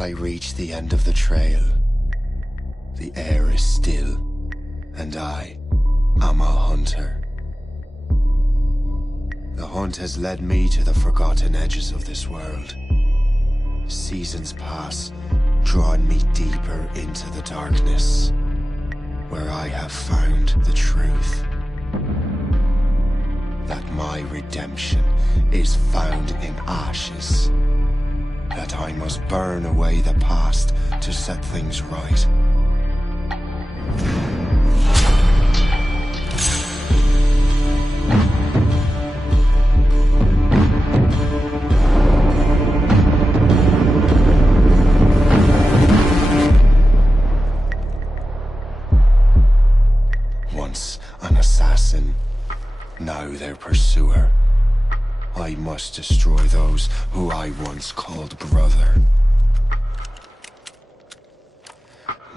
I reach the end of the trail. The air is still, and I am a hunter. The hunt has led me to the forgotten edges of this world. Seasons pass, drawing me deeper into the darkness, where I have found the truth. That my redemption is found in ashes. That I must burn away the past to set things right. Once an assassin, now their pursuer. I must destroy those who I once called brother.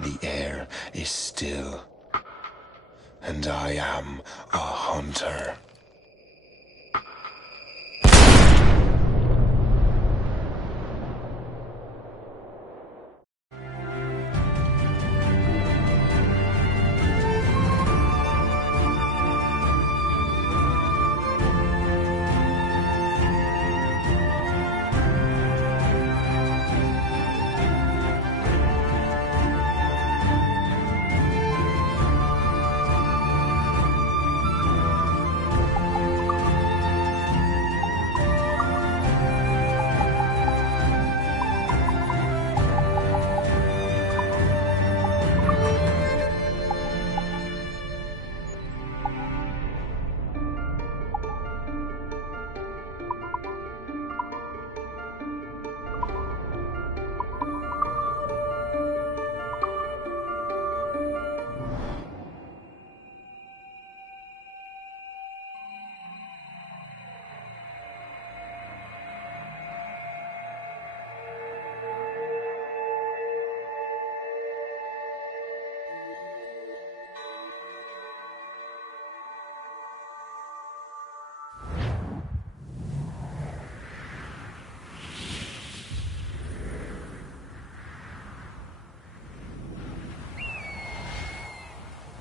The air is still, and I am a hunter.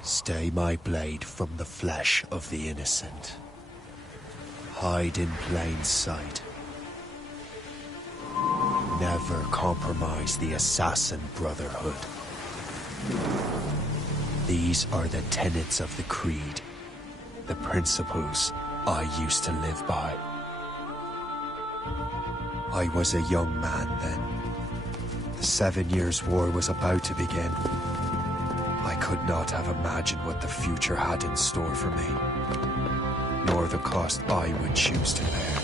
Stay my blade from the flesh of the innocent. Hide in plain sight. Never compromise the Assassin Brotherhood. These are the tenets of the Creed, the principles I used to live by. I was a young man then. The 7 Years' War was about to begin. I could not have imagined what the future had in store for me, nor the cost I would choose to bear.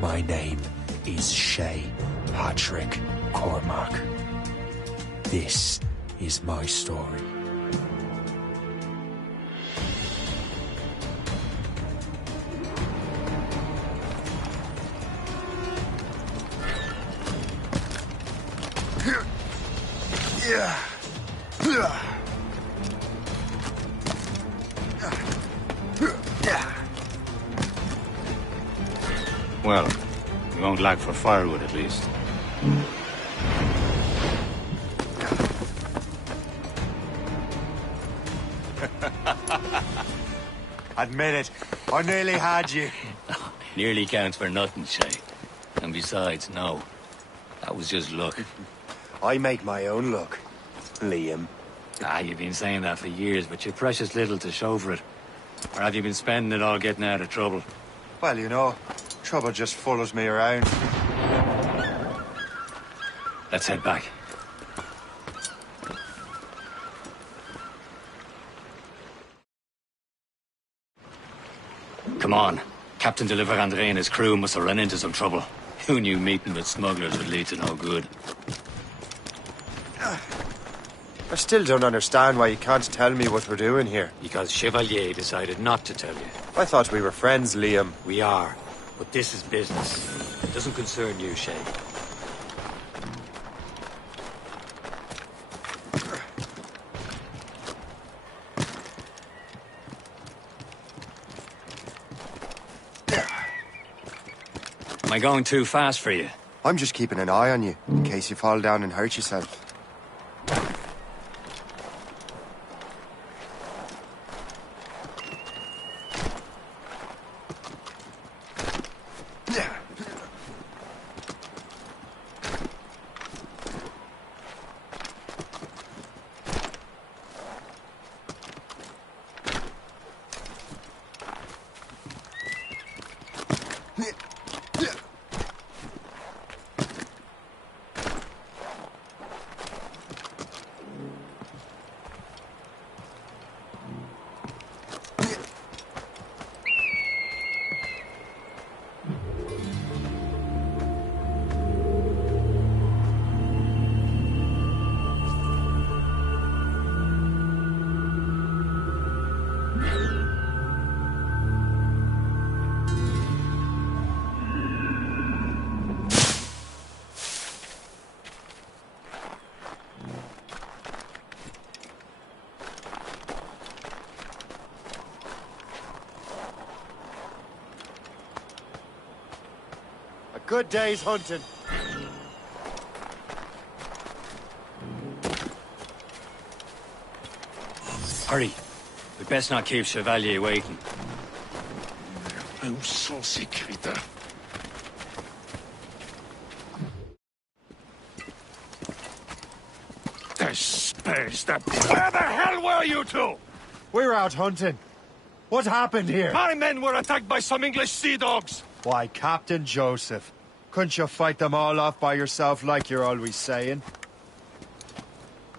My name is Shay Patrick Cormac. This is my story. Well, we won't lack for firewood at least. Admit it, I nearly had you. Nearly counts for nothing, Shay. And besides, no. That was just luck. I make my own luck, Liam. You've been saying that for years, but you've precious little to show for it. Or have you been spending it all getting out of trouble? Well, you know, trouble just follows me around. Let's head back. Come on. Captain de Andre and his crew must have run into some trouble. Who knew meeting with smugglers would lead to no good? I still don't understand why you can't tell me what we're doing here. Because Chevalier decided not to tell you. I thought we were friends, Liam. We are. But this is business. It doesn't concern you, Shay. Am I going too fast for you? I'm just keeping an eye on you, in case you fall down and hurt yourself. Good day's hunting. Hurry. We best not keep Chevalier waiting. Où sont ces crétins? Espèce de... Where the hell were you two? We're out hunting. What happened here? My men were attacked by some English sea dogs. Why, Captain Joseph. Couldn't you fight them all off by yourself like you're always saying?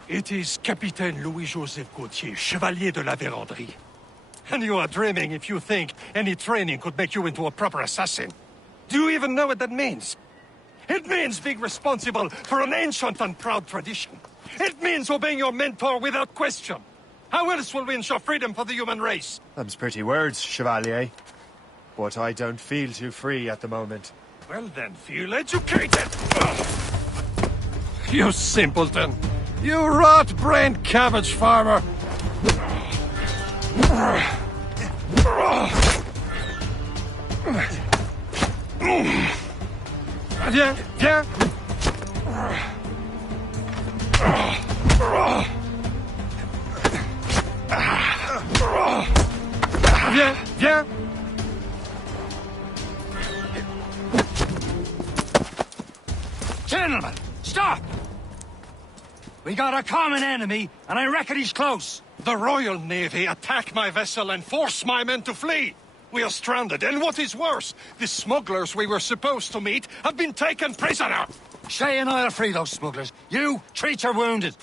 It is Capitaine Louis-Joseph Gauthier, Chevalier de la Vérendrye. And you are dreaming if you think any training could make you into a proper assassin. Do you even know what that means? It means being responsible for an ancient and proud tradition. It means obeying your mentor without question. How else will we ensure freedom for the human race? Them's pretty words, Chevalier. But I don't feel too free at the moment. Well then, feel educated! Ugh. You simpleton! You rot-brained cabbage farmer! Viens, viens! Viens, viens! Gentlemen, stop! We got a common enemy, and I reckon he's close. The Royal Navy attack my vessel and force my men to flee. We are stranded, and what is worse, the smugglers we were supposed to meet have been taken prisoner. Shay and I'll free those smugglers. You, treat your wounded.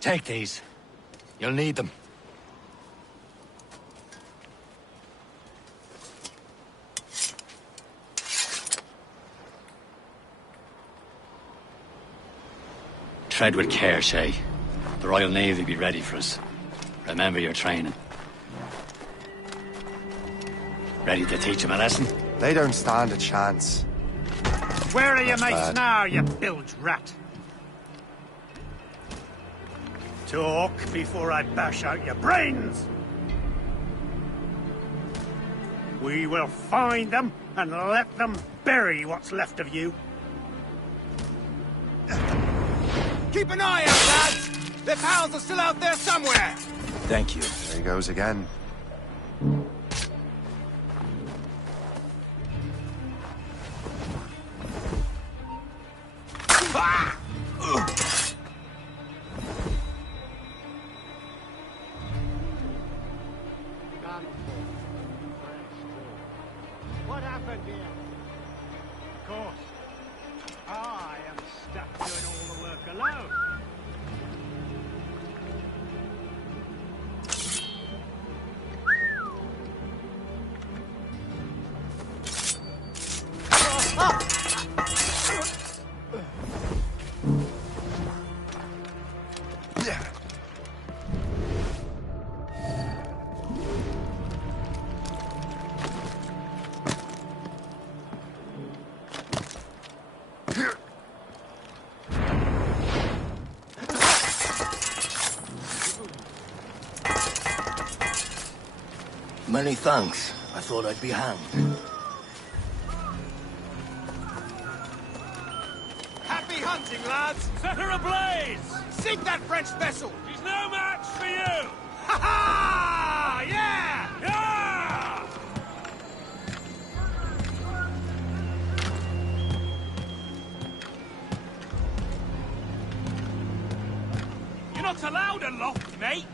Take these. You'll need them. Tread with care, Shay. The Royal Navy will be ready for us. Remember your training. Ready to teach them a lesson? They don't stand a chance. Where are your mates now, you bilge rat? Talk before I bash out your brains! We will find them and let them bury what's left of you. Keep an eye out, lads! Their pals are still out there somewhere! Thank you. There he goes again. Ah! What happened here? Of course. I am stuck doing all the work alone. Many thanks. I thought I'd be hanged. Happy hunting, lads! Set her ablaze! Sink that French vessel! She's no match for you! Ha ha! Yeah! Yeah! You're not allowed aloft, mate!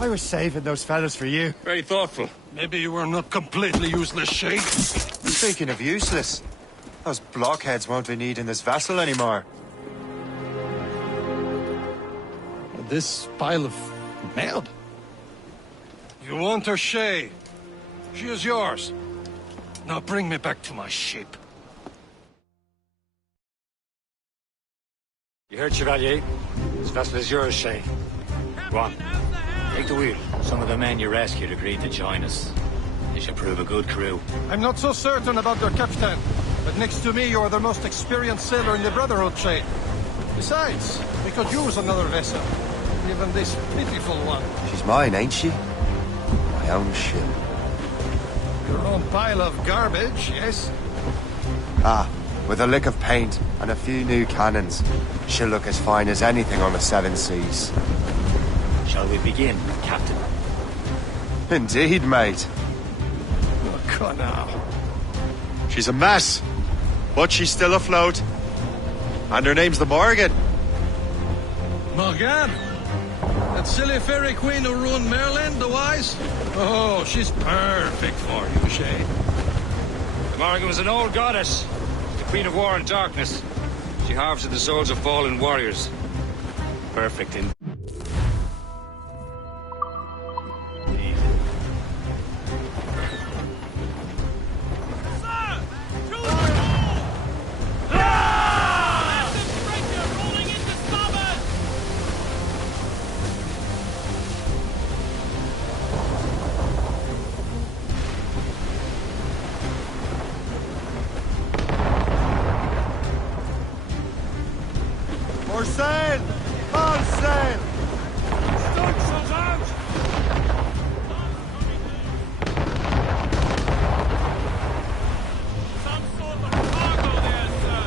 I was saving those fellas for you. Very thoughtful. Maybe you were not completely useless, Shay. Speaking of useless, those blockheads won't be needing this vessel anymore. This pile of mud. You want her, Shay? She is yours. Now bring me back to my ship. You heard, Chevalier? This vessel is yours, Shay. Go on. Take the wheel. Some of the men you rescued agreed to join us. They should prove a good crew. I'm not so certain about their captain, but next to me you are the most experienced sailor in the Brotherhood, Shay. Besides, we could use another vessel. Even this pitiful one. She's mine, ain't she? My own ship. Your own pile of garbage, yes? Ah, with a lick of paint and a few new cannons, she'll look as fine as anything on the seven seas. Shall we begin, Captain? Indeed, mate. Look on now. She's a mess, but she's still afloat. And her name's the Morgan. Morgan? That silly fairy queen who ruined Merlin, the wise? Oh, she's perfect for you, Shay. The Morgan was an old goddess. The Queen of War and Darkness. She harvested the souls of fallen warriors. Perfect in... For sail! All sail! Stunsails out! Some sort of cargo there, sir.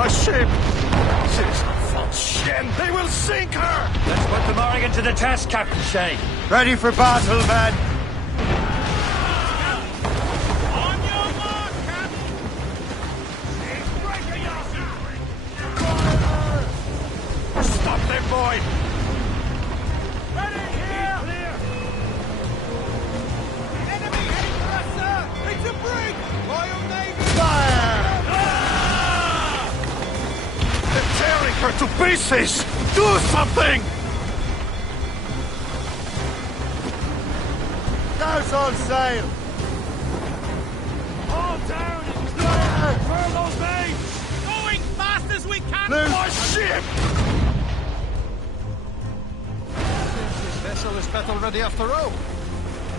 A ship! She's a false shen! They will sink her! Let's put the Morgan to the test, Captain Shay. Ready for battle, men! On your mark, Captain! Stop them, boy! Ready, here! Clear! Enemy heading for us, sir! It's a brig! Royal Navy! Fire! They're tearing her to pieces! Do something! Now's all sail! All down! Furl those mains! Go as we can. Oh, shit! This vessel is battle ready after all.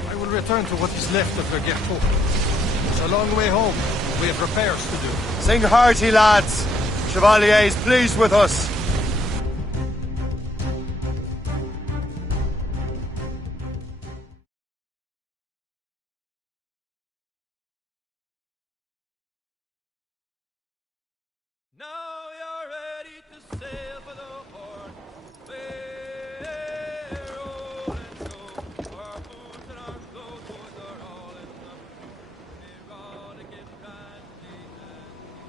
I will return to what is left of Vergerto. It's a long way home. We have repairs to do. Sing hearty, lads. Chevalier is pleased with us. Now you're ready to sail for the Horn. We're rolling so our boots and our clothes are all in the erotic and brandy.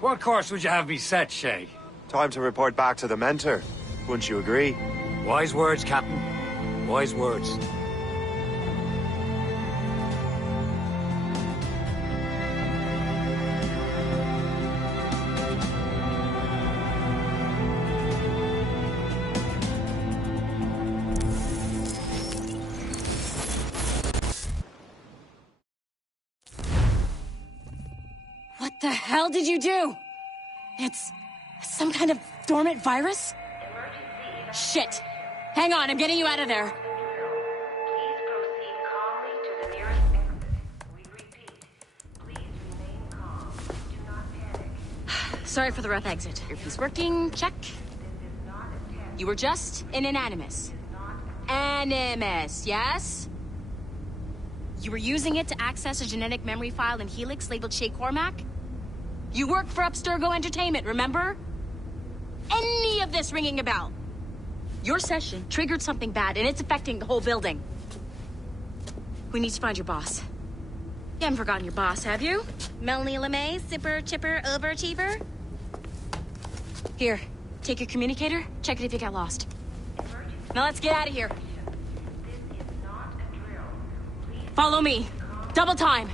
What course would you have me set, Shay? Time to report back to the mentor. Wouldn't you agree? Wise words, Captain. Wise words. What the hell did you do? It's some kind of dormant virus? Shit! Hang on, I'm getting you out of there. Please proceed calmly to the nearest exit. We repeat, please remain calm. Do not panic. Sorry for the rough exit. Earpiece working, check. You were just an Animus. Animus, yes? You were using it to access a genetic memory file in Helix labeled Shay Cormac? You worked for Abstergo Entertainment, remember? Any of this ringing a bell? Your session triggered something bad, and it's affecting the whole building. We need to find your boss. You haven't forgotten your boss, have you? Melanie LeMay, zipper, chipper, overachiever? Here, take your communicator, check it if you got lost. Now let's get out of here. This is not a drill. Please Follow me. Double time.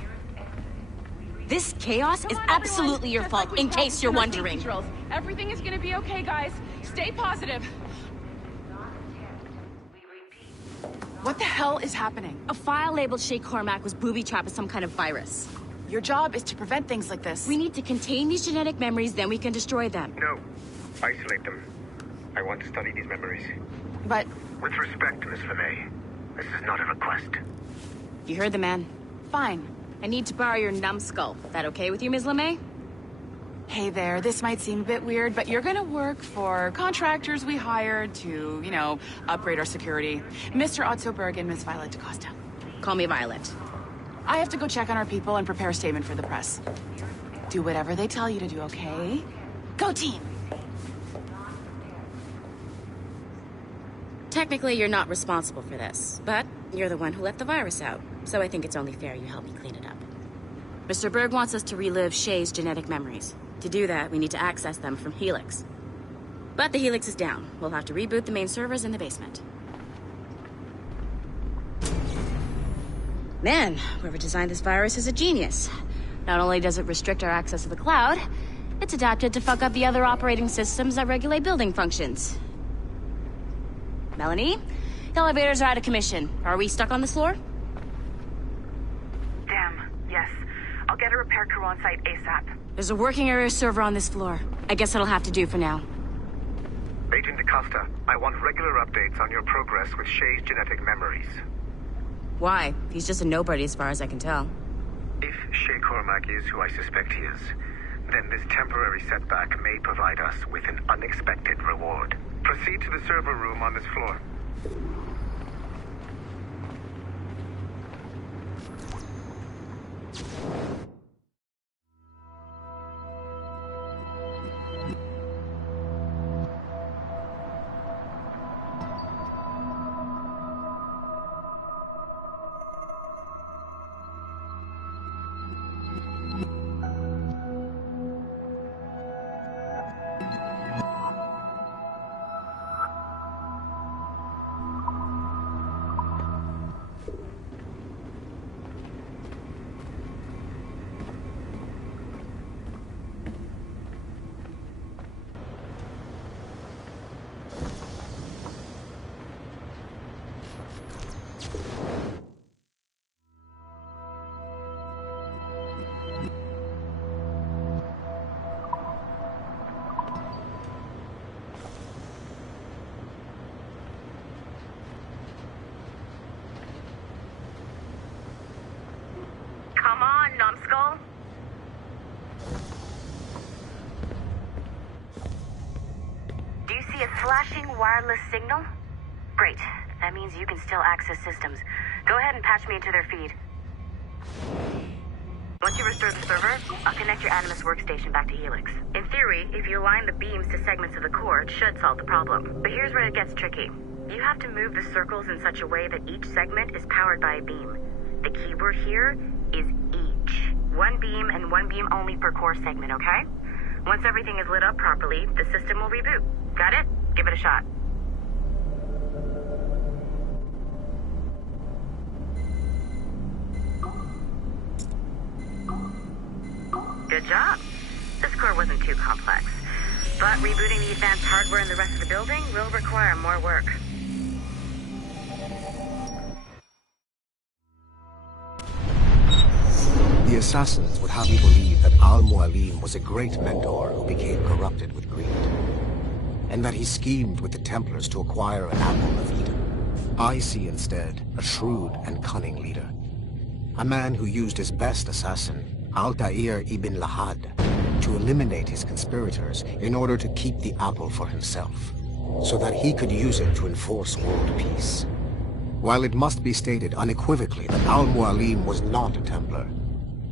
This chaos is absolutely your fault, in case you're wondering. Everything is gonna be okay, guys. Stay positive. What the hell is happening? A file labeled Shay Cormac was booby-trapped with some kind of virus. Your job is to prevent things like this. We need to contain these genetic memories, then we can destroy them. No. Isolate them. I want to study these memories. But... With respect, Miss LeMay, this is not a request. You heard the man. Fine. I need to borrow your numbskull. That okay with you, Ms. LeMay? Hey there, this might seem a bit weird, but you're gonna work for contractors we hired to, you know, upgrade our security. Mr. Otto Berg and Miss Violet DaCosta. Call me Violet. I have to go check on our people and prepare a statement for the press. Do whatever they tell you to do, okay? Go team! Technically, you're not responsible for this, but you're the one who let the virus out, so I think it's only fair you help me clean it up. Mr. Berg wants us to relive Shay's genetic memories. To do that, we need to access them from Helix. But the Helix is down. We'll have to reboot the main servers in the basement. Man, whoever designed this virus is a genius. Not only does it restrict our access to the cloud, it's adapted to fuck up the other operating systems that regulate building functions. Melanie? The elevators are out of commission. Are we stuck on this floor? Damn, yes. I'll get a repair crew on site ASAP. There's a working area server on this floor. I guess that'll have to do for now. Agent DaCosta, I want regular updates on your progress with Shay's genetic memories. Why? He's just a nobody as far as I can tell. If Shay Cormac is who I suspect he is, then this temporary setback may provide us with an unexpected reward. Proceed to the server room on this floor. Flashing wireless signal? Great. That means you can still access systems. Go ahead and patch me into their feed. Once you restore the server, I'll connect your Animus workstation back to Helix. In theory, if you align the beams to segments of the core, it should solve the problem. But here's where it gets tricky. You have to move the circles in such a way that each segment is powered by a beam. The keyword here is each. One beam and one beam only per core segment, okay? Once everything is lit up properly, the system will reboot. Got it? Give it a shot. Good job. This core wasn't too complex. But rebooting the advanced hardware in the rest of the building will require more work. The assassins would have you believe that Al-Mualim was a great mentor who became corrupted with greed, and that he schemed with the Templars to acquire an apple of Eden. I see instead a shrewd and cunning leader, a man who used his best assassin, Altair ibn Lahad, to eliminate his conspirators in order to keep the apple for himself, so that he could use it to enforce world peace. While it must be stated unequivocally that Al-Mualim was not a Templar,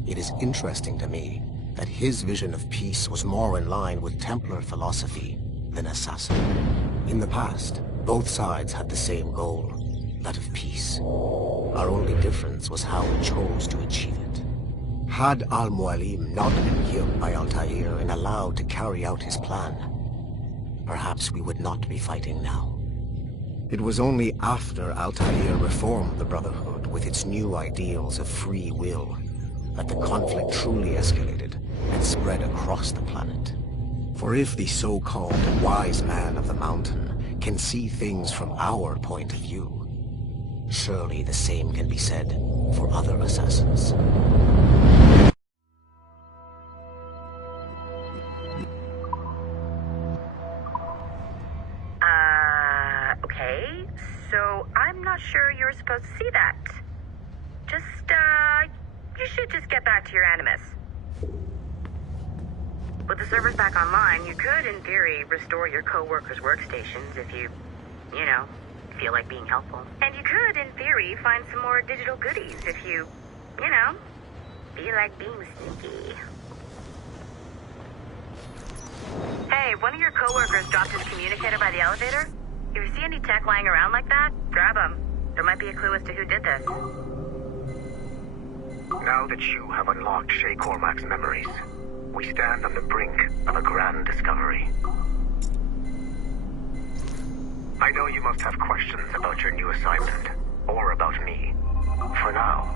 it is interesting to me that his vision of peace was more in line with Templar philosophy than assassin. In the past, both sides had the same goal, that of peace. Our only difference was how we chose to achieve it. Had Al-Mualim not been killed by Altair and allowed to carry out his plan, perhaps we would not be fighting now. It was only after Altair reformed the Brotherhood with its new ideals of free will that the conflict truly escalated and spread across the planet. For if the so-called wise man of the mountain can see things from our point of view, surely the same can be said for other assassins. Okay, so I'm not sure you're supposed to see that. You should just get back to your Animus. With the servers back online, you could, in theory, restore your co-workers' workstations if you feel like being helpful. And you could, in theory, find some more digital goodies if you feel like being sneaky. Hey, one of your co-workers dropped his communicator by the elevator. If you see any tech lying around like that, grab them. There might be a clue as to who did this. Now that you have unlocked Shay Cormac's memories, we stand on the brink of a grand discovery. I know you must have questions about your new assignment, or about me. For now,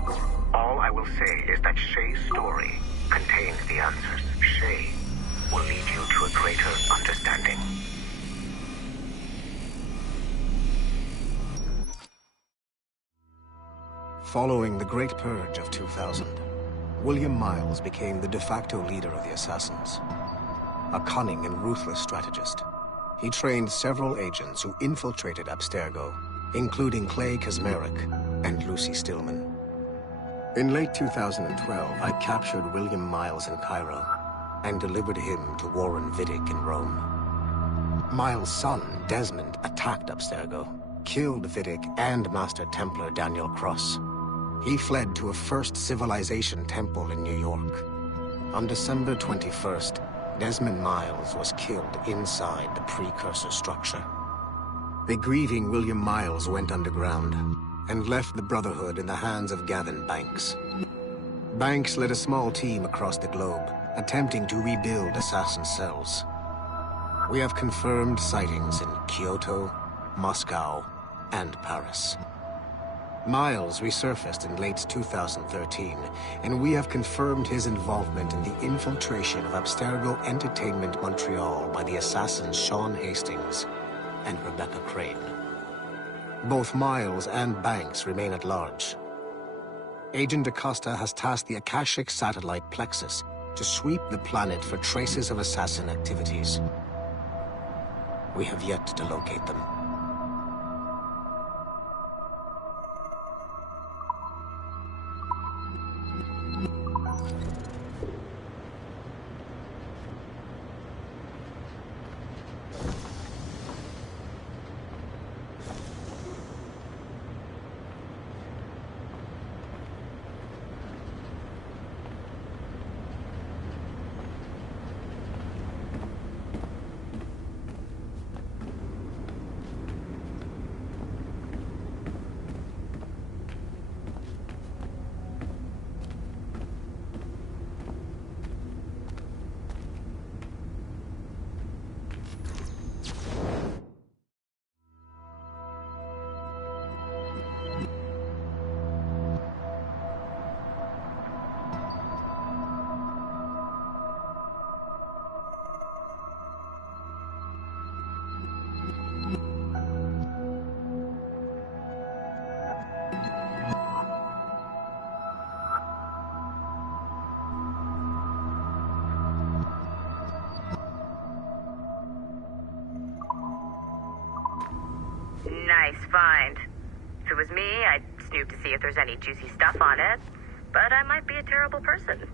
all I will say is that Shay's story contains the answers. Shay will lead you to a greater understanding. Following the Great Purge of 2000, William Miles became the de facto leader of the Assassins. A cunning and ruthless strategist, he trained several agents who infiltrated Abstergo, including Clay Kazmarek and Lucy Stillman. In late 2012, I captured William Miles in Cairo and delivered him to Warren Vidic in Rome. Miles' son, Desmond, attacked Abstergo, killed Vidic and Master Templar Daniel Cross. He fled to a First Civilization temple in New York. On December 21st, Desmond Miles was killed inside the precursor structure. The grieving William Miles went underground and left the Brotherhood in the hands of Gavin Banks. Banks led a small team across the globe, attempting to rebuild assassin cells. We have confirmed sightings in Kyoto, Moscow, and Paris. Miles resurfaced in late 2013, and we have confirmed his involvement in the infiltration of Abstergo Entertainment Montreal by the assassins Sean Hastings and Rebecca Crane. Both Miles and Banks remain at large. Agent Acosta has tasked the Akashic satellite Plexus to sweep the planet for traces of assassin activities. We have yet to locate them. me, I'd snoop to see if there's any juicy stuff on it. But I might be a terrible person.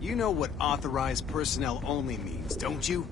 You know what authorized personnel only means, don't you?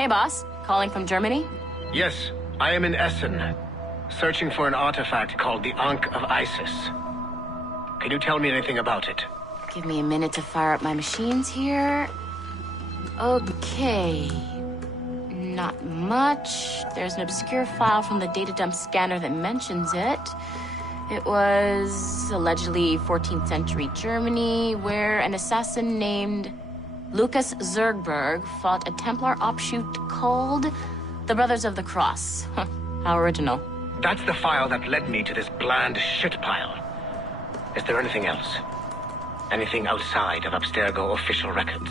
Hey, boss. Calling from Germany? Yes, I am in Essen, searching for an artifact called the Ankh of Isis. Can you tell me anything about it? Give me a minute to fire up my machines here. Okay. Not much. There's an obscure file from the data dump scanner that mentions it. It was allegedly 14th century Germany, where an assassin named Lucas Zergberg fought a Templar offshoot called the Brothers of the Cross. How original. That's the file that led me to this bland shit pile. Is there anything else? Anything outside of Abstergo official records?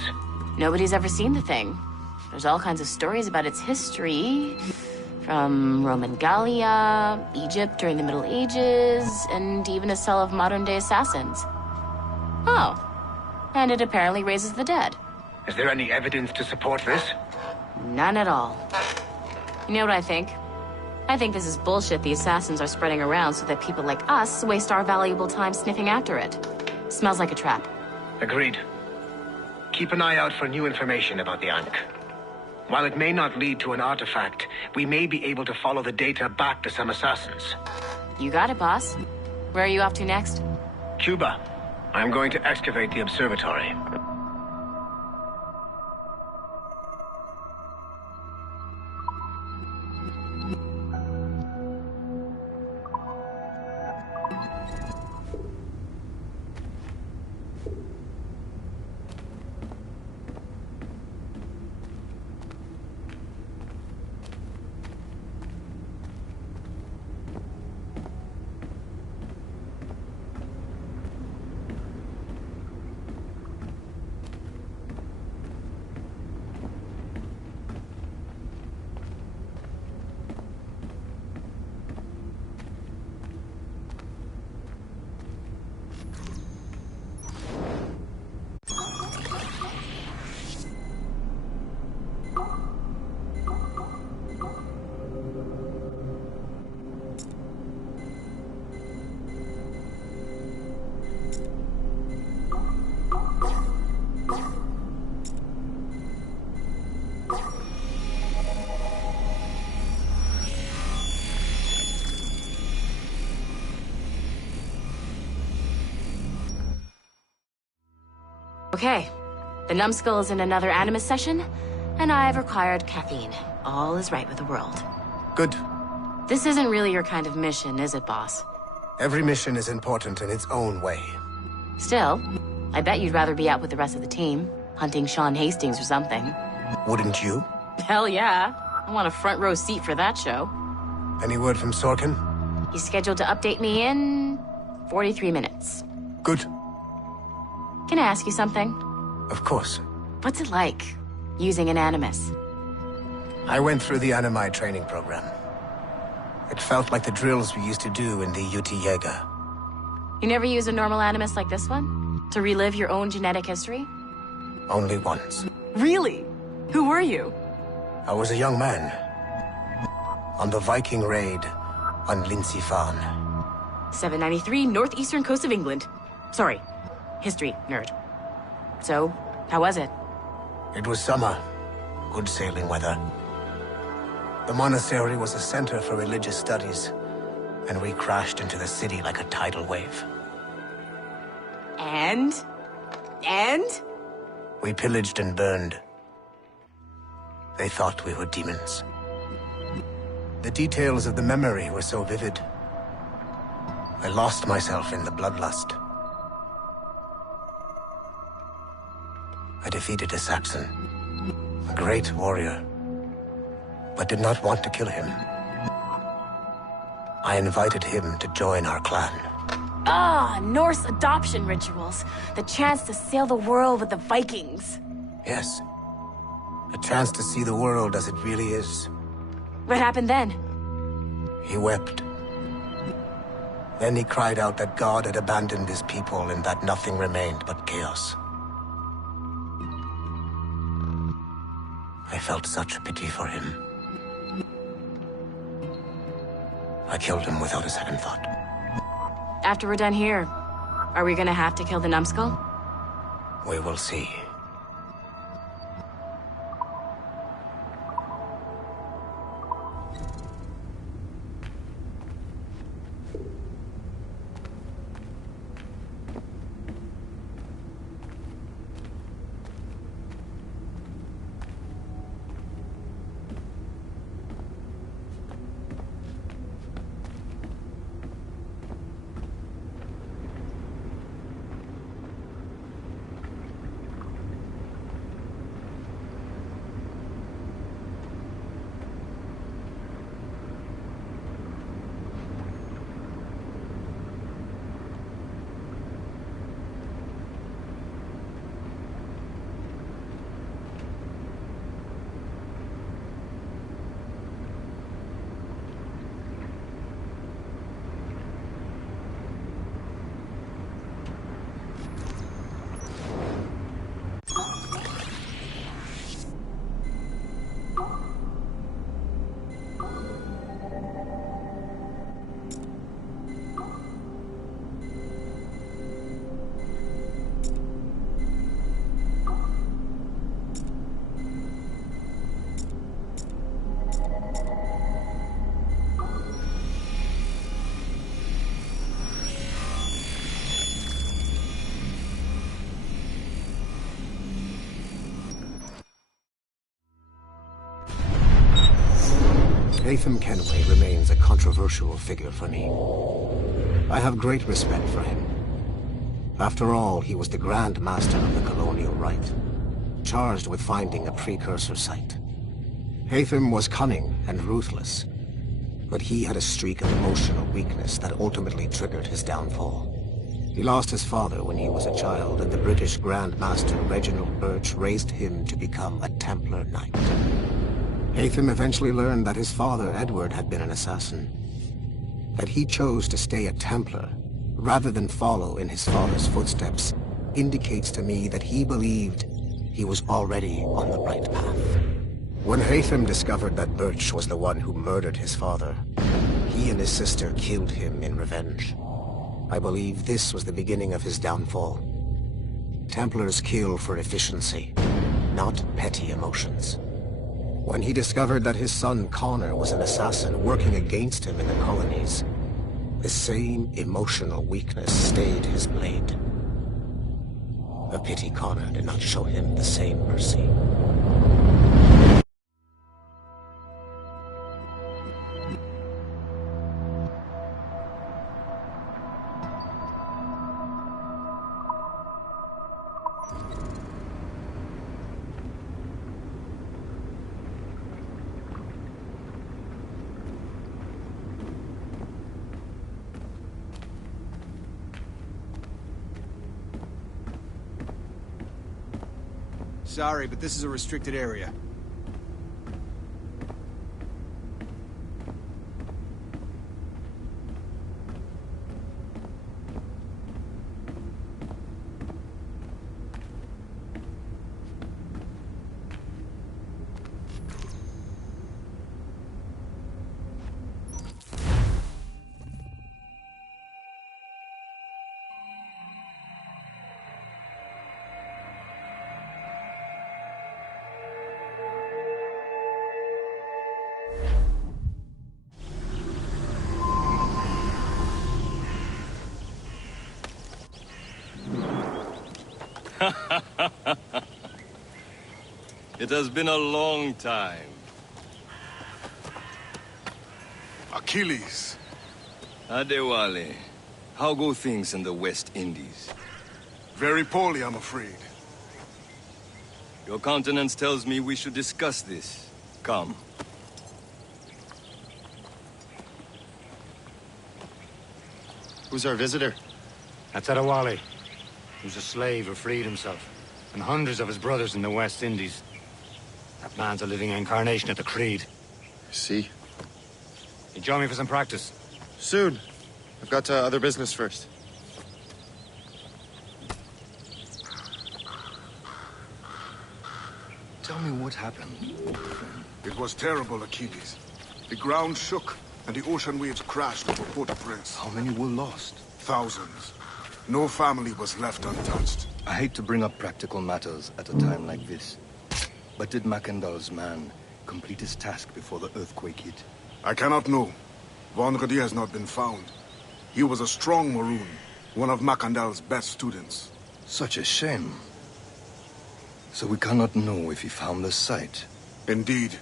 Nobody's ever seen the thing. There's all kinds of stories about its history. From Roman Gallia, Egypt during the Middle Ages, and even a cell of modern-day assassins. Oh. And it apparently raises the dead. Is there any evidence to support this? None at all. You know what I think? I think this is bullshit the assassins are spreading around so that people like us waste our valuable time sniffing after it. Smells like a trap. Agreed. Keep an eye out for new information about the Ankh. While it may not lead to an artifact, we may be able to follow the data back to some assassins. You got it, boss. Where are you off to next? Cuba. I'm going to excavate the observatory. Okay. The numbskull is in another Animus session, and I've required caffeine. All is right with the world. Good. This isn't really your kind of mission, is it, boss? Every mission is important in its own way. Still, I bet you'd rather be out with the rest of the team, hunting Sean Hastings or something. Wouldn't you? Hell yeah. I want a front row seat for that show. Any word from Sorkin? He's scheduled to update me in 43 minutes. Good. Can I ask you something? Of course. What's it like, using an Animus? I went through the Animi training program. It felt like the drills we used to do in the UT Jaeger. You never use a normal Animus like this one? To relive your own genetic history? Only once. Really? Who were you? I was a young man. On the Viking raid on Lindsey Farn. 793, northeastern coast of England. Sorry, history nerd. So, how was it? It was summer. Good sailing weather. The monastery was a center for religious studies, and we crashed into the city like a tidal wave. And? We pillaged and burned. They thought we were demons. The details of the memory were so vivid. I lost myself in the bloodlust. I defeated a Saxon, a great warrior, but did not want to kill him. I invited him to join our clan. Ah, Norse adoption rituals. The chance to sail the world with the Vikings. Yes. A chance to see the world as it really is. What happened then? He wept. Then he cried out that God had abandoned his people and that nothing remained but chaos. I felt such pity for him. I killed him without a second thought. After we're done here, are we gonna have to kill the numbskull? We will see. Haytham Kenway remains a controversial figure for me. I have great respect for him. After all, he was the Grand Master of the Colonial Rite, charged with finding a precursor site. Haytham was cunning and ruthless, but he had a streak of emotional weakness that ultimately triggered his downfall. He lost his father when he was a child, and the British Grand Master Reginald Birch raised him to become a Templar Knight. Haytham eventually learned that his father, Edward, had been an assassin. That he chose to stay a Templar, rather than follow in his father's footsteps, indicates to me that he believed he was already on the right path. When Haytham discovered that Birch was the one who murdered his father, he and his sister killed him in revenge. I believe this was the beginning of his downfall. Templars kill for efficiency, not petty emotions. When he discovered that his son Connor was an assassin working against him in the colonies, the same emotional weakness stayed his blade. A pity Connor did not show him the same mercy. Sorry, but this is a restricted area. It has been a long time. Achilles. Adewale, how go things in the West Indies? Very poorly, I'm afraid. Your countenance tells me we should discuss this. Come. Who's our visitor? That's Adewale. He was a slave who freed himself, and hundreds of his brothers in the West Indies. That man's a living incarnation of the Creed. I see. You join me for some practice? Soon. I've got other business first. Tell me what happened. It was terrible, Achilles. The ground shook, and the ocean waves crashed over Port-au-Prince. How many were lost? Thousands. No family was left untouched. I hate to bring up practical matters at a time like this. But did Macandal's man complete his task before the earthquake hit? I cannot know. Vonredi has not been found. He was a strong Maroon, one of Macandal's best students. Such a shame. So we cannot know if he found the site. Indeed.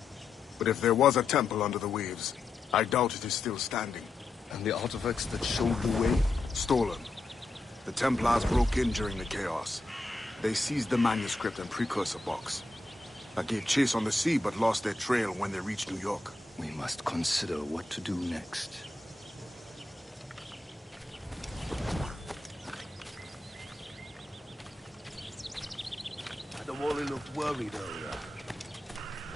But if there was a temple under the waves, I doubt it is still standing. And the artifacts that showed the way? Stolen. The Templars broke in during the chaos. They seized the manuscript and precursor box. I gave chase on the sea, but lost their trail when they reached New York. We must consider what to do next. Adewale looked worried earlier.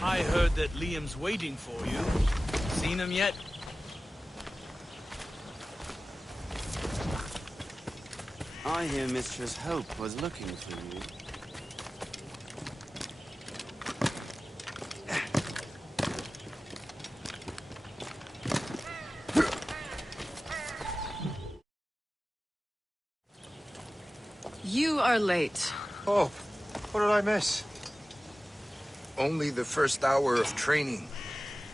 I heard that Liam's waiting for you. Seen him yet? I hear Mistress Hope was looking for you. You are late. Oh, what did I miss? Only the first hour of training.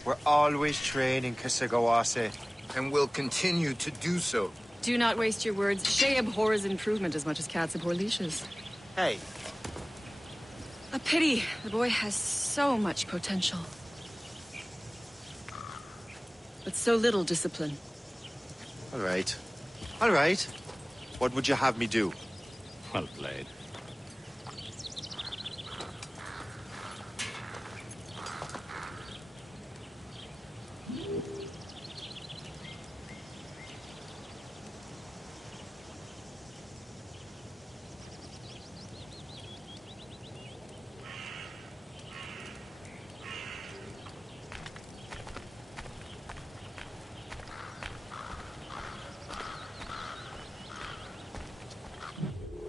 We're always training, Kisagawase. And will continue to do so. Do not waste your words. Shay abhors improvement as much as cats abhor leashes. Hey. A pity. The boy has so much potential. But so little discipline. All right. All right. What would you have me do? Well played.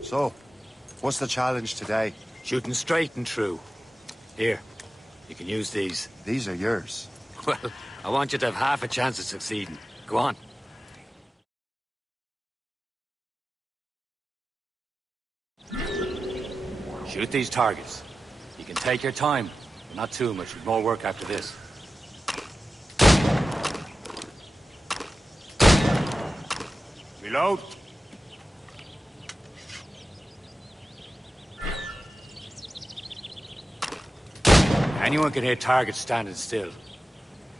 So, what's the challenge today? Shooting straight and true. Here, you can use these. These are yours. Well, I want you to have half a chance of succeeding. Go on. Shoot these targets. You can take your time, but not too much. We've more work after this. Reload. Anyone can hit targets standing still.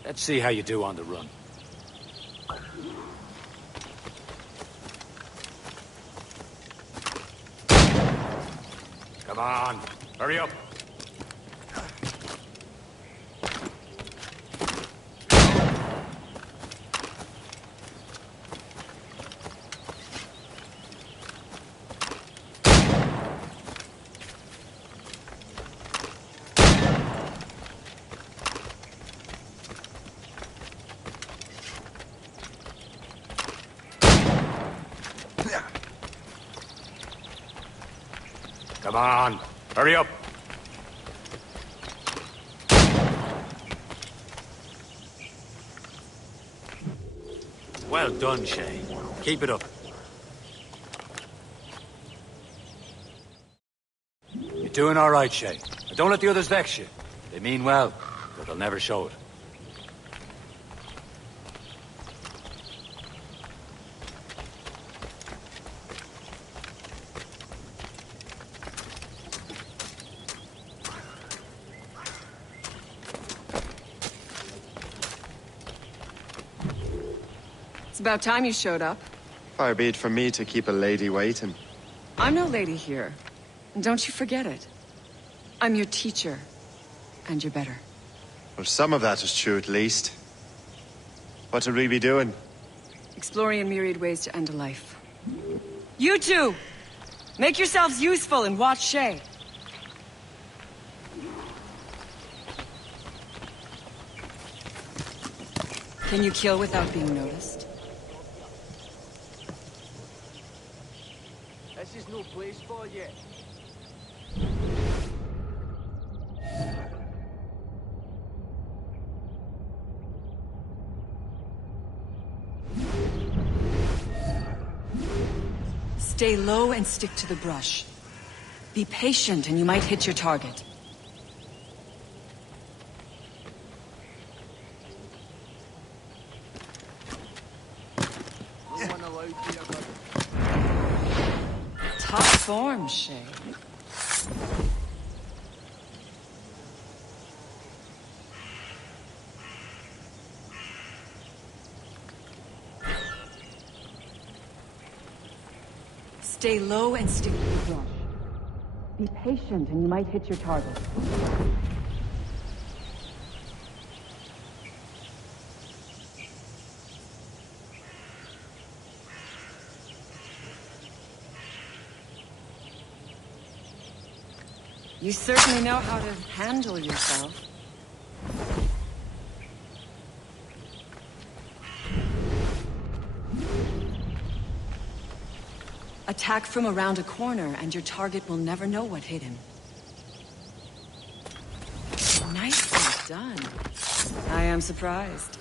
Let's see how you do on the run. Come on, hurry up. Come on, hurry up. Well done, Shay. Keep it up. You're doing all right, Shay. Now don't let the others vex you. They mean well, but they'll never show it. It's about time you showed up. Far be it from me to keep a lady waiting. I'm no lady here. And don't you forget it. I'm your teacher. And you're better. Well, some of that is true, at least. What would we be doing? Exploring a myriad ways to end a life. You two! Make yourselves useful and watch Shay. Can you kill without being noticed? This is no place for you. Stay low and stick to the brush. Be patient and you might hit your target. Top form, Shay. Stay low and stick to the brush. Be patient and you might hit your target. You certainly know how to handle yourself. Attack from around a corner, and your target will never know what hit him. Nicely done. I am surprised.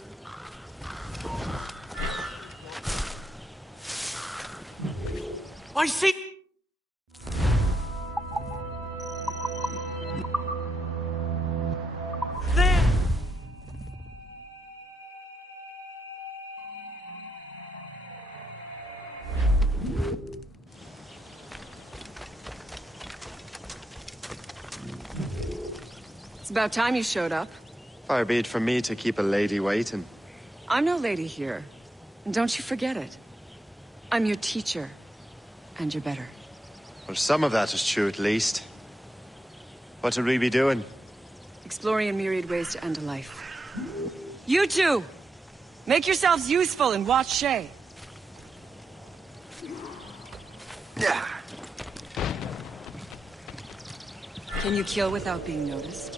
I see. It's about time you showed up. Far be it from me to keep a lady waiting. I'm no lady here. And don't you forget it. I'm your teacher. And you're better. Well, some of that is true, at least. What would we be doing? Exploring a myriad ways to end a life. You two! Make yourselves useful and watch Shay. Yeah. Can you kill without being noticed?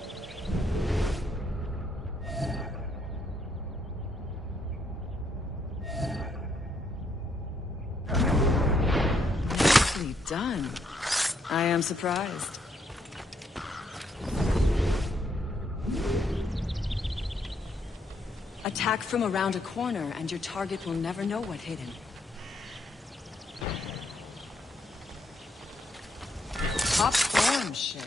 Nicely done. I am surprised. Attack from around a corner, and your target will never know what hit him. Top form, Shay.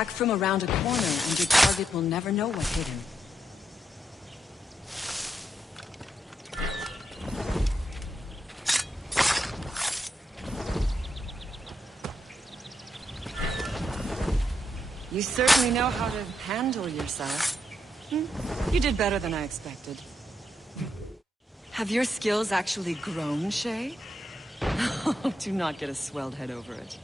attack from around a corner, and your target will never know what hit him. You certainly know how to handle yourself. You did better than I expected. Have your skills actually grown, Shay? Do not get a swelled head over it.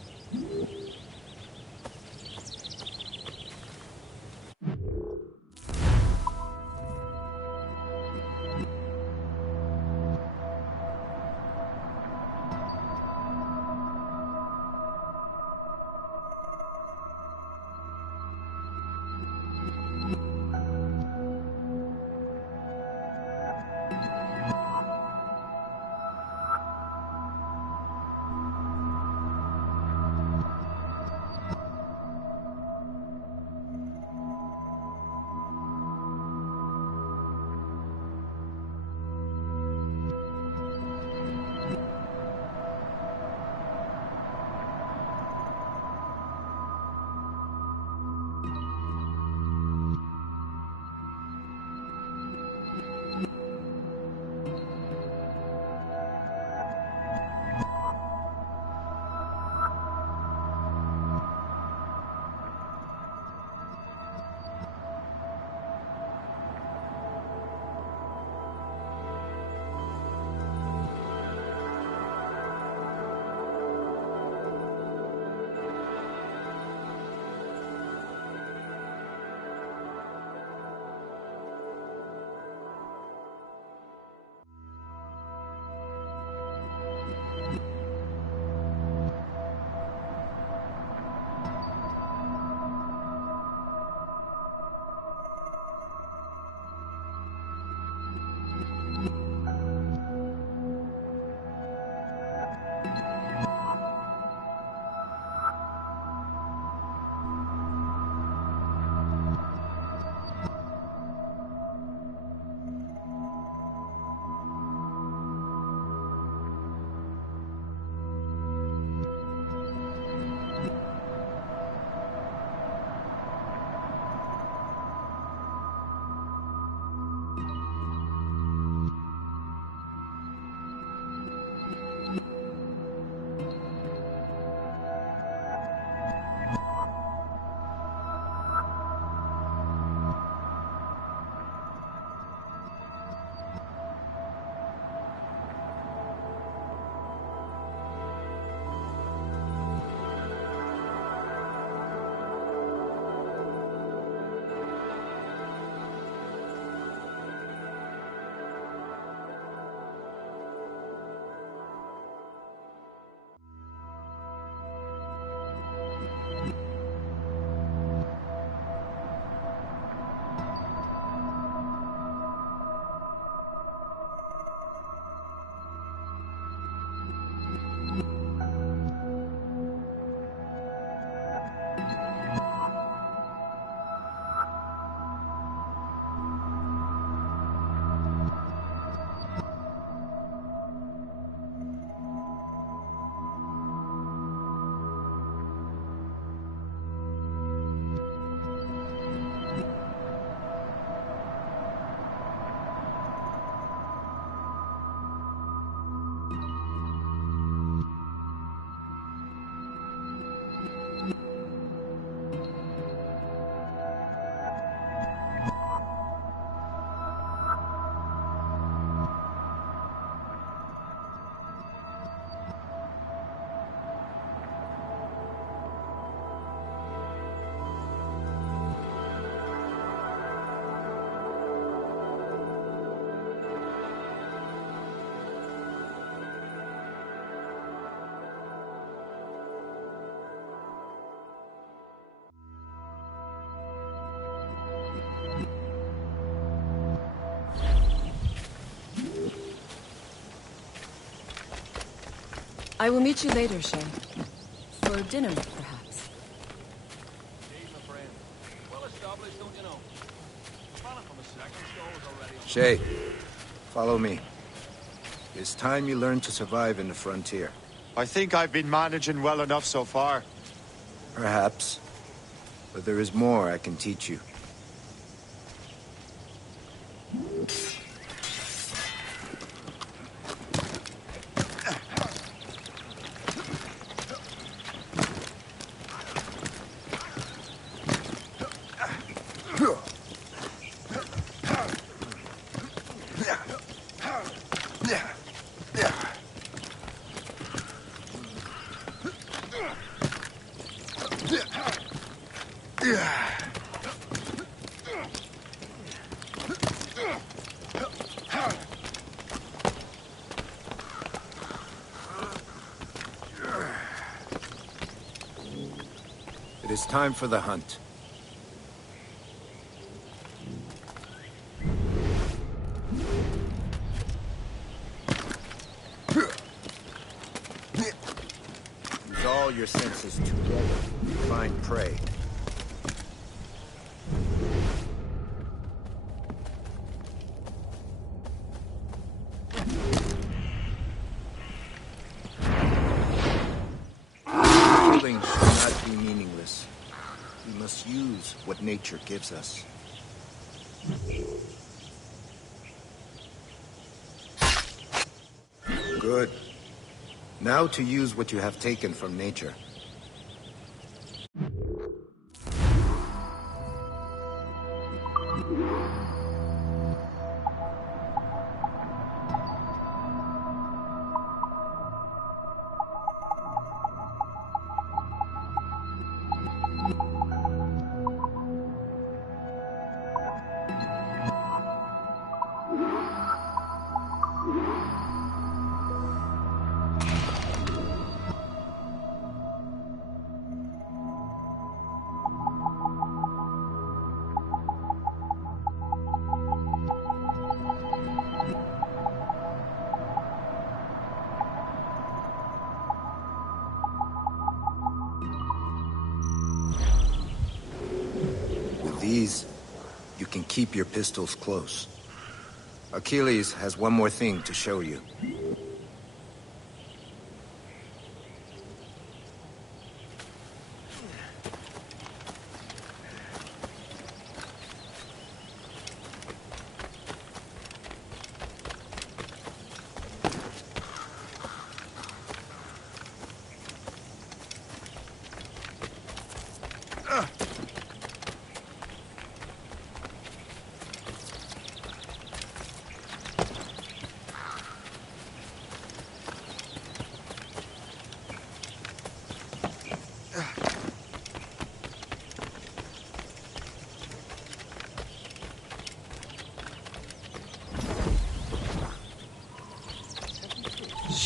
I will meet you later, Shay. For dinner, perhaps. Shay, follow me. It's time you learn to survive in the frontier. I think I've been managing well enough so far. Perhaps. But there is more I can teach you. It is time for the hunt. Use all your senses together to find prey. Killing should not be meaningless. We must use what nature gives us. Good. Now to use what you have taken from nature. These, you can keep your pistols close. Achilles has one more thing to show you.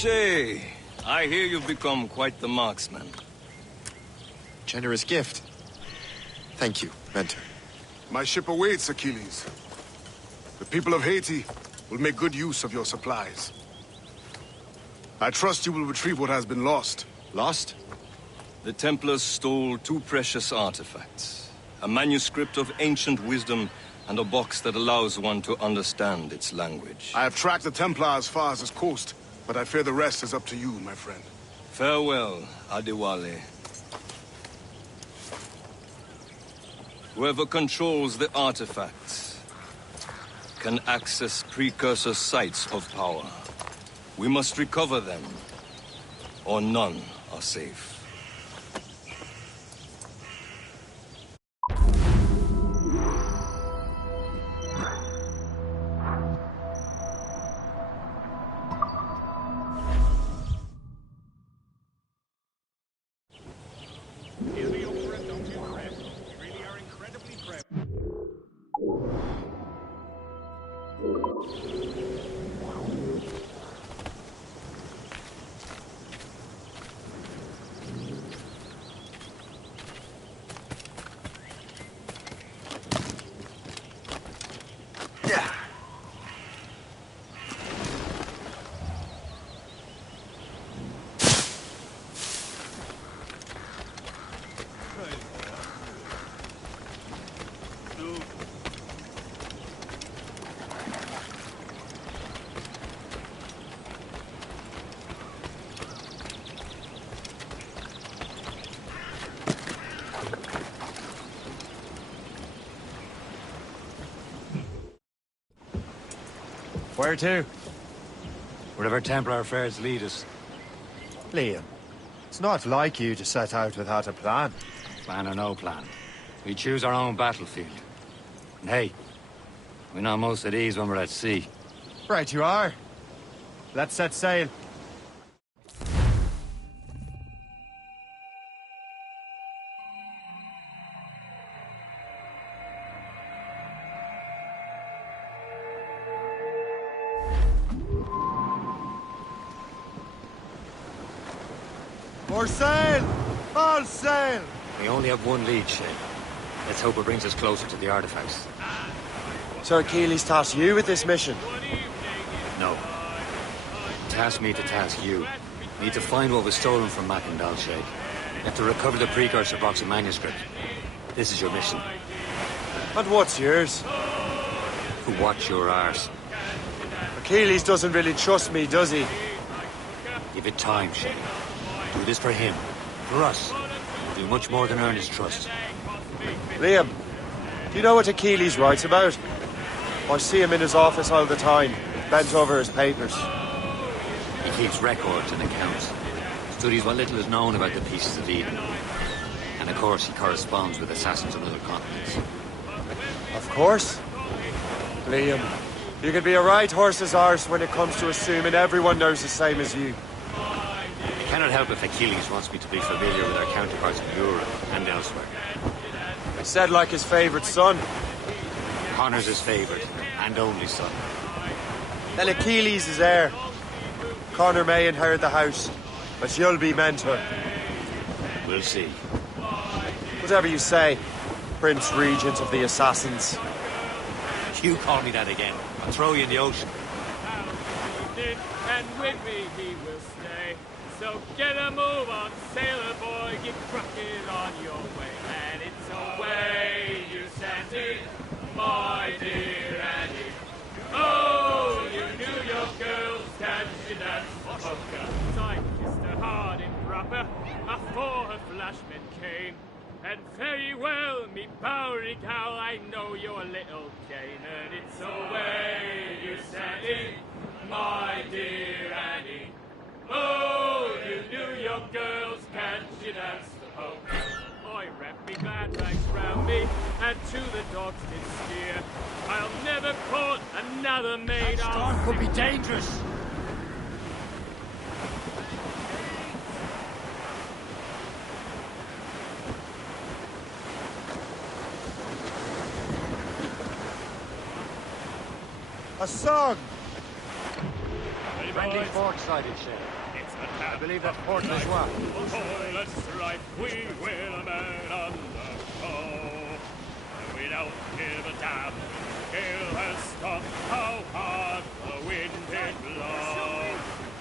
Shay, I hear you've become quite the marksman. Generous gift. Thank you, Mentor. My ship awaits, Achilles. The people of Haiti will make good use of your supplies. I trust you will retrieve what has been lost. Lost? The Templars stole 2 precious artifacts. A manuscript of ancient wisdom and a box that allows one to understand its language. I have tracked the Templar as far as this coast, but I fear the rest is up to you, my friend. Farewell, Adewale. Whoever controls the artifacts can access precursor sites of power. We must recover them, or none are safe. Where to? Wherever Templar affairs lead us. Liam, it's not like you to set out without a plan. Plan or no plan. We choose our own battlefield. And hey, we know most of these when we're at sea. Right you are. Let's set sail. More sail! All sail! We only have one lead, Shay. Let's hope it brings us closer to the artifacts. Sir Keeley's tasked you with this mission. No. Task me to task you. We need to find what was stolen from Mackandal, Shay. You have to recover the precursor box of manuscript. This is your mission. And what's yours? To watch your arse. Achilles doesn't really trust me, does he? Give it time, Shay. Do this for him. For us. We'll do much more than earn his trust. Liam, do you know what Achilles writes about? I see him in his office all the time, bent over his papers. He keeps records and accounts. Studies what little is known about the Pieces of Eden. And of course, he corresponds with assassins on other continents. Of course. Liam, you can be a right horse's arse when it comes to assuming everyone knows the same as you. I cannot help if Achilles wants me to be familiar with our counterparts in Europe and elsewhere. I said like his favourite son. Connor's his favourite and only son. Then Achilles is heir. Connor may inherit the house, but you'll be mentor. We'll see. Whatever you say, Prince Regent of the Assassins. You call me that again, I'll throw you in the ocean. And with me he will stay. So get a move on, sailor boy, get cracking on your way. And it's away you send it, my dear Annie. Oh, you New York girls, can she dance the polka? I kissed her hard and proper, afore her flashmen came. And very well, me Bowery gal, I know you're a little Jane. And it's away you send it, my dear Annie. Oh, you New York girls, can't you dance the polka? I wrapped me glad rags round me, and to the dogs did steer. I'll never court another maid. That storm could be dangerous. A song! Friendly port-sided ship. I believe that's Port as well. Let's strike, we will a man undergo. We don't give a damn when the gale has stopped, how hard the wind did blow.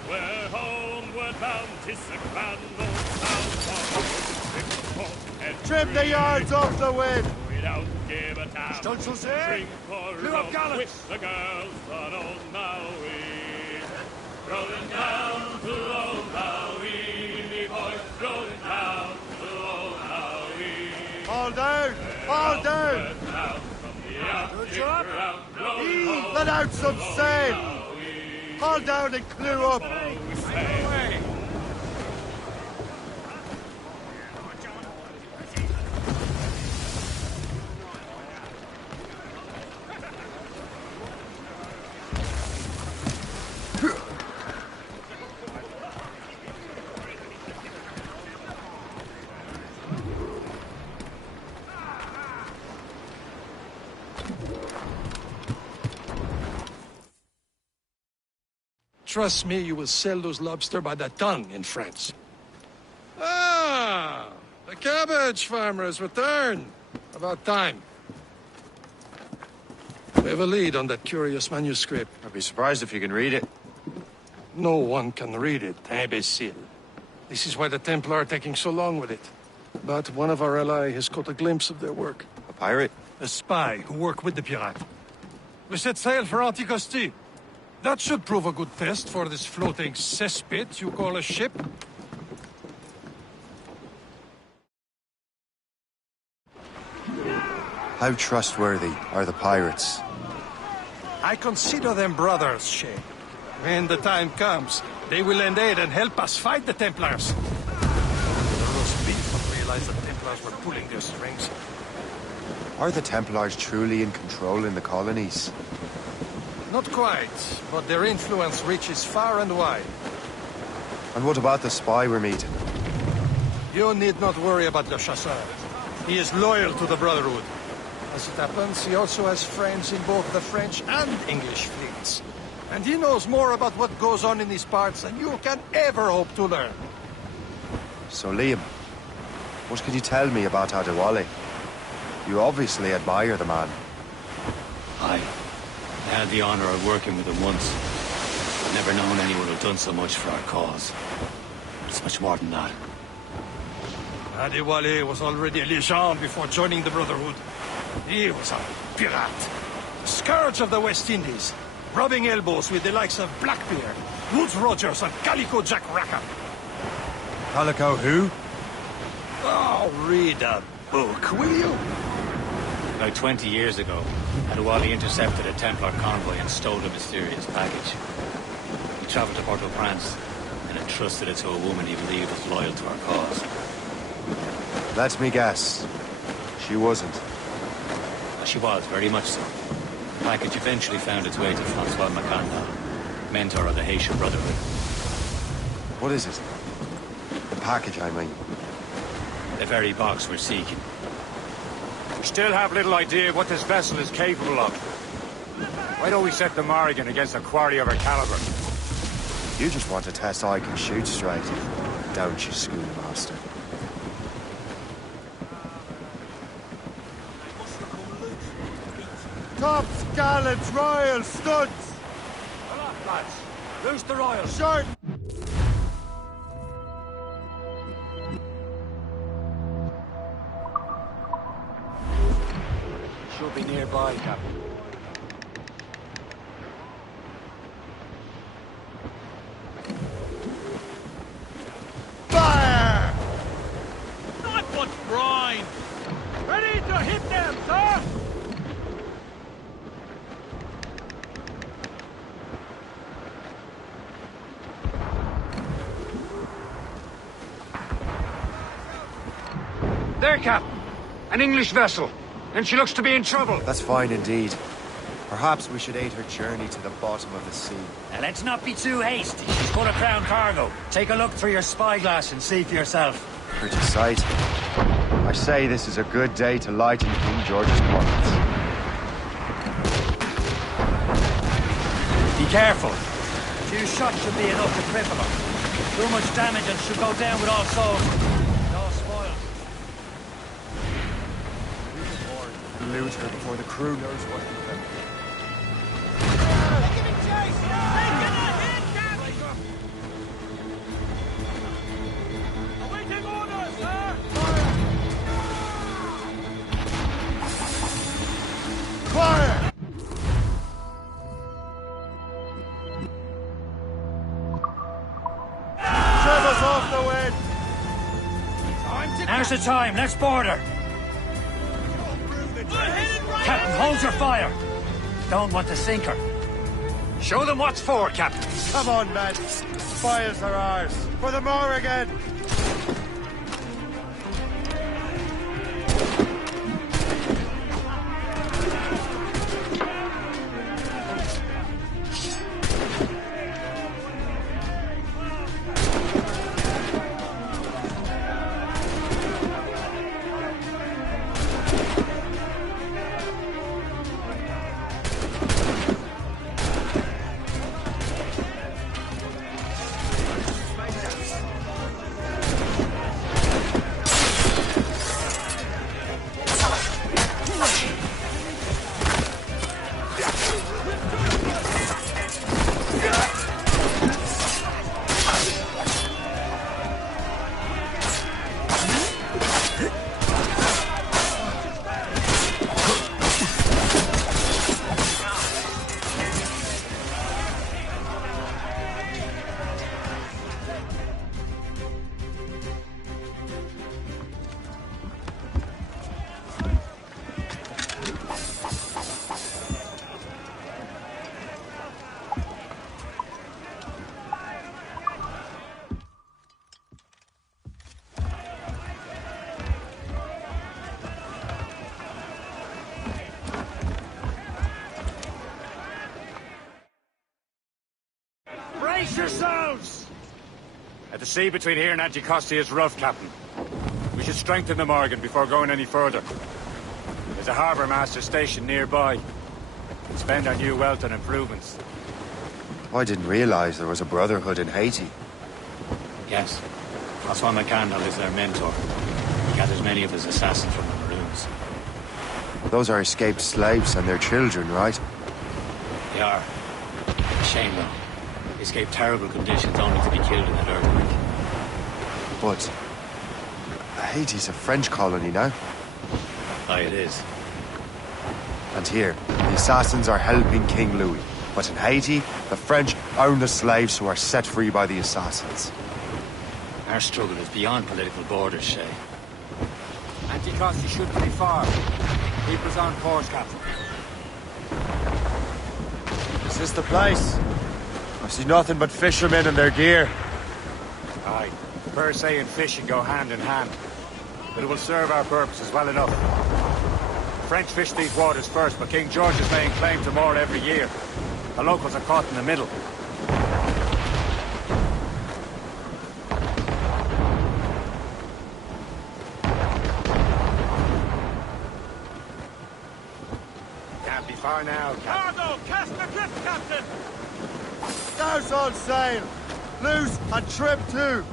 We're homeward bound, 'tis a grand old south. Trim the yards off the wind! We don't give a damn. Stunsails in! Drink for Clew up rum gallants! with the girls on old Maui. Rolling down to old Maui, me boys, rolling down to old Maui. All down! All down! Good job. Let out some sail! Haul down and clew up! Trust me, you will sell those lobster by the ton in France. Ah, the cabbage farmer has returned. About time. We have a lead on that curious manuscript. I'd be surprised if you can read it. No one can read it, imbecile. This is why the Templar are taking so long with it. But one of our allies has caught a glimpse of their work. A pirate? A spy who worked with the pirate. We set sail for Anticosti. That should prove a good test for this floating cesspit you call a ship. How trustworthy are the pirates? I consider them brothers, Shay. When the time comes, they will lend aid and help us fight the Templars. The roast beef will realize the Templars were pulling their strings. Are the Templars truly in control in the colonies? Not quite, but their influence reaches far and wide. And what about the spy we're meeting? You need not worry about Le Chasseur. He is loyal to the Brotherhood. As it happens, he also has friends in both the French and English fleets. And he knows more about what goes on in these parts than you can ever hope to learn. So, Liam, what can you tell me about Adewale? You obviously admire the man. I had the honor of working with him once. I've never known anyone who'd done so much for our cause. It's much more than that. Adewale was already a legend before joining the Brotherhood. He was a pirate. Scourge of the West Indies. Rubbing elbows with the likes of Blackbeard, Woodes Rogers, and Calico Jack Rackham. Calico who? Oh, read a book, will you? About 20 years ago, Adewale intercepted a Templar convoy and stole a mysterious package. He traveled to Port-au-Prince and entrusted it to a woman he believed was loyal to our cause. Let me guess. She wasn't. She was, very much so. The package eventually found its way to Francois Macandal, mentor of the Haitian Brotherhood. What is it? The package, I mean. The very box we're seeking. We still have little idea what this vessel is capable of. Why don't we set the Morrigan against a quarry of her caliber? You just want to test I can shoot straight, don't you, schoolmaster? Tops, gallants, royals, studs! Hold on, lads. Loose the royals. Short! Should be nearby, Captain. Fire! Not what's brine! Ready to hit them, sir! There, Captain. An English vessel. And she looks to be in trouble. That's fine indeed. Perhaps we should aid her journey to the bottom of the sea. Now let's not be too hasty. She's full of crown cargo. Take a look through your spyglass and see for yourself. Pretty sight. I say this is a good day to lighten King George's pockets. Be careful. A few shots should be enough to cripple her. Too much damage and she'll go down with all souls. All spoiled. Loot her before the crew knows what hit them. Awaiting orders, sir! Fire! Trim us off the wind! Now's the time. Let's board her. Captain, hold your fire. Don't want to sink her. Show them what's for, Captain. Come on, men. Spoils are ours. For the Morrigan! Brace yourselves! The sea between here and Anticosti is rough, Captain. We should strengthen the Morgan before going any further. There's a harbour master station nearby. Spend our new wealth on improvements. I didn't realize there was a brotherhood in Haiti. Yes. Francois McCandle is their mentor. He gathers many of his assassins from the Maroons. Those are escaped slaves and their children, right? They are. A shame, though. They escaped terrible conditions only to be killed in that earthquake. But Haiti's a French colony now. Aye, it is. And here, the assassins are helping King Louis. But in Haiti, the French own the slaves who are set free by the assassins. Our struggle is beyond political borders, Shay. Anticosti shouldn't be far. Keep us on course, Captain. Is this the place? I see nothing but fishermen and their gear. Aye. Per se and fishing go hand in hand. But it will serve our purposes well enough. The French fish these waters first, but King George is laying claim to more every year. The locals are caught in the middle. Can't be far now, Captain. Cargo! Cast the drift, Captain! Stars on sail! Loose and trim too!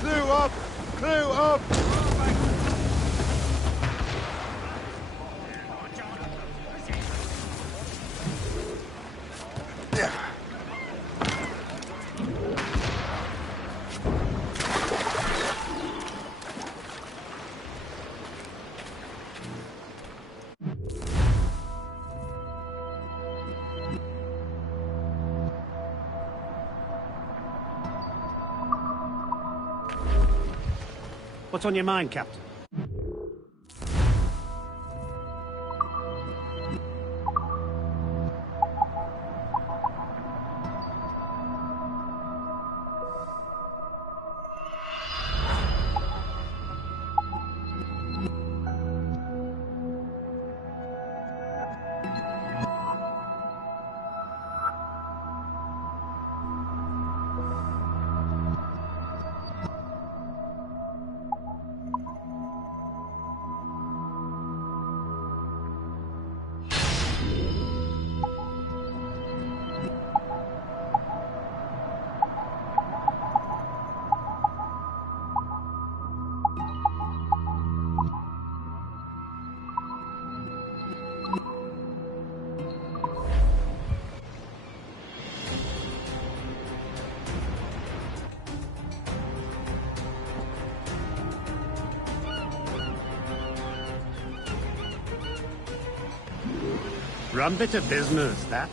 Clew up! Clew up! What's on your mind, Captain? Rum bit of business, that.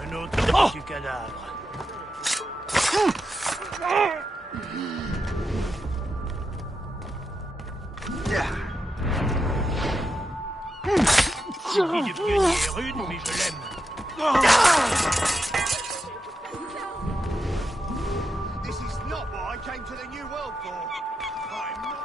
Un autre du cadavre. Il est devenu rude, mais je l'aime. This is not what I came to the New World for. I'm not...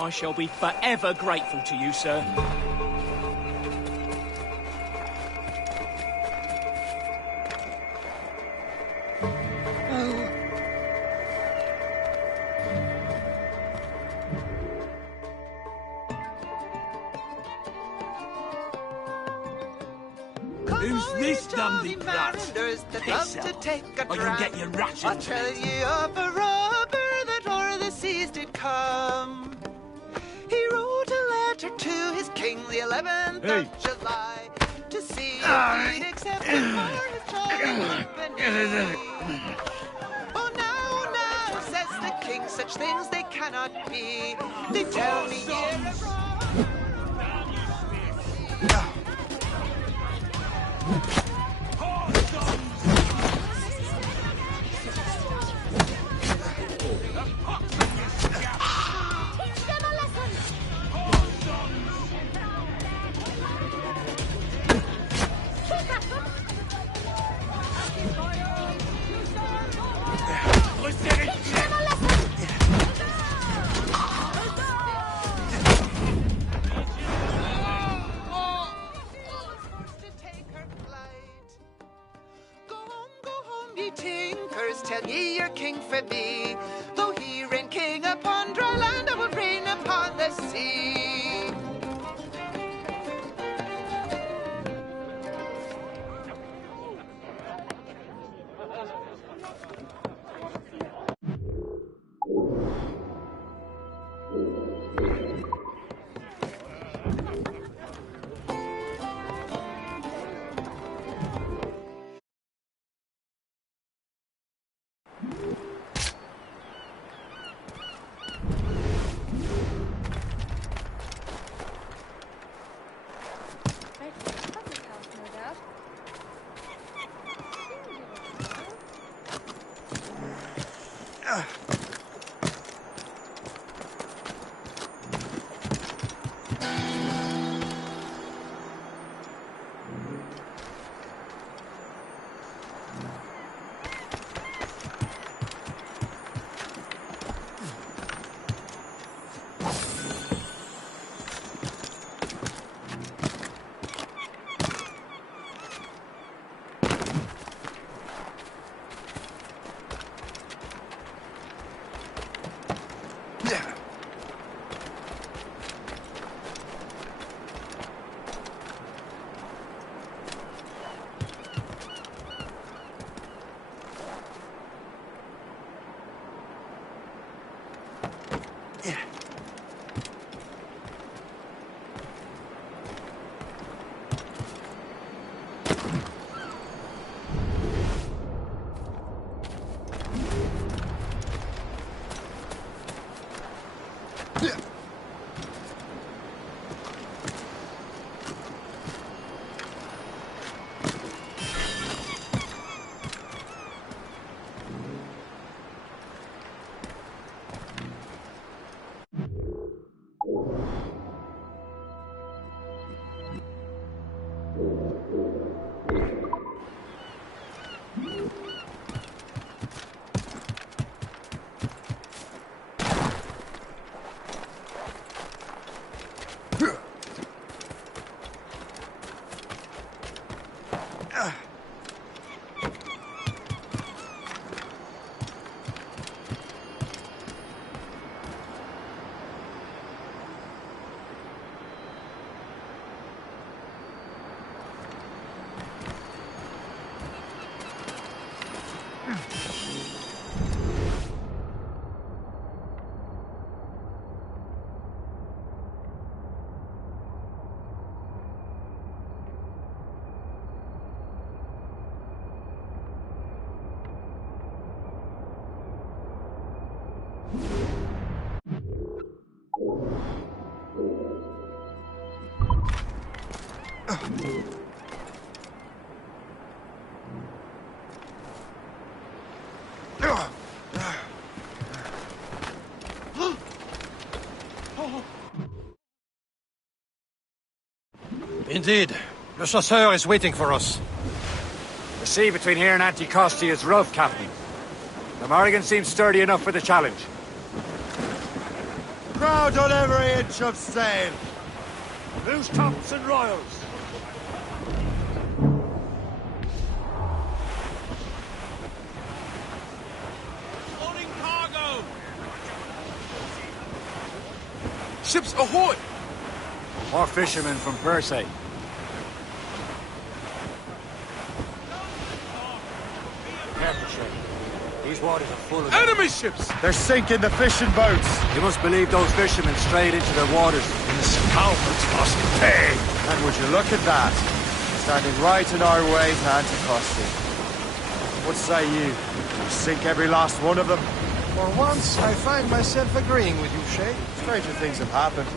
I shall be forever grateful to you, sir. Who's this Dundee brat? Piss to take a or you'll get your rations. I'll tell you of a robber that o'er the seas did come. He wrote a letter to his king the 11th of July to see if he'd accept him for his jolly company. Oh, now, says the king, such things they cannot be. They tell me you're a robber. Tell ye your king for me. Though he reign king upon dry land, I will reign upon the sea. Indeed. Le Chasseur is waiting for us. The sea between here and Anticosti is rough, Captain. The Morrigan seems sturdy enough for the challenge. Crowd on every inch of sail. Loose tops and royals. Loading cargo! Ships ahoy! More fishermen from Persay. Careful, Shay. These waters are full of enemy ships! They're sinking the fishing boats. You must believe those fishermen strayed into their waters. The scoundrels must pay. And would you look at that? Standing right in our way to Anticosti. What say you? You sink every last one of them? For once, I find myself agreeing with you, Shay. Stranger things have happened.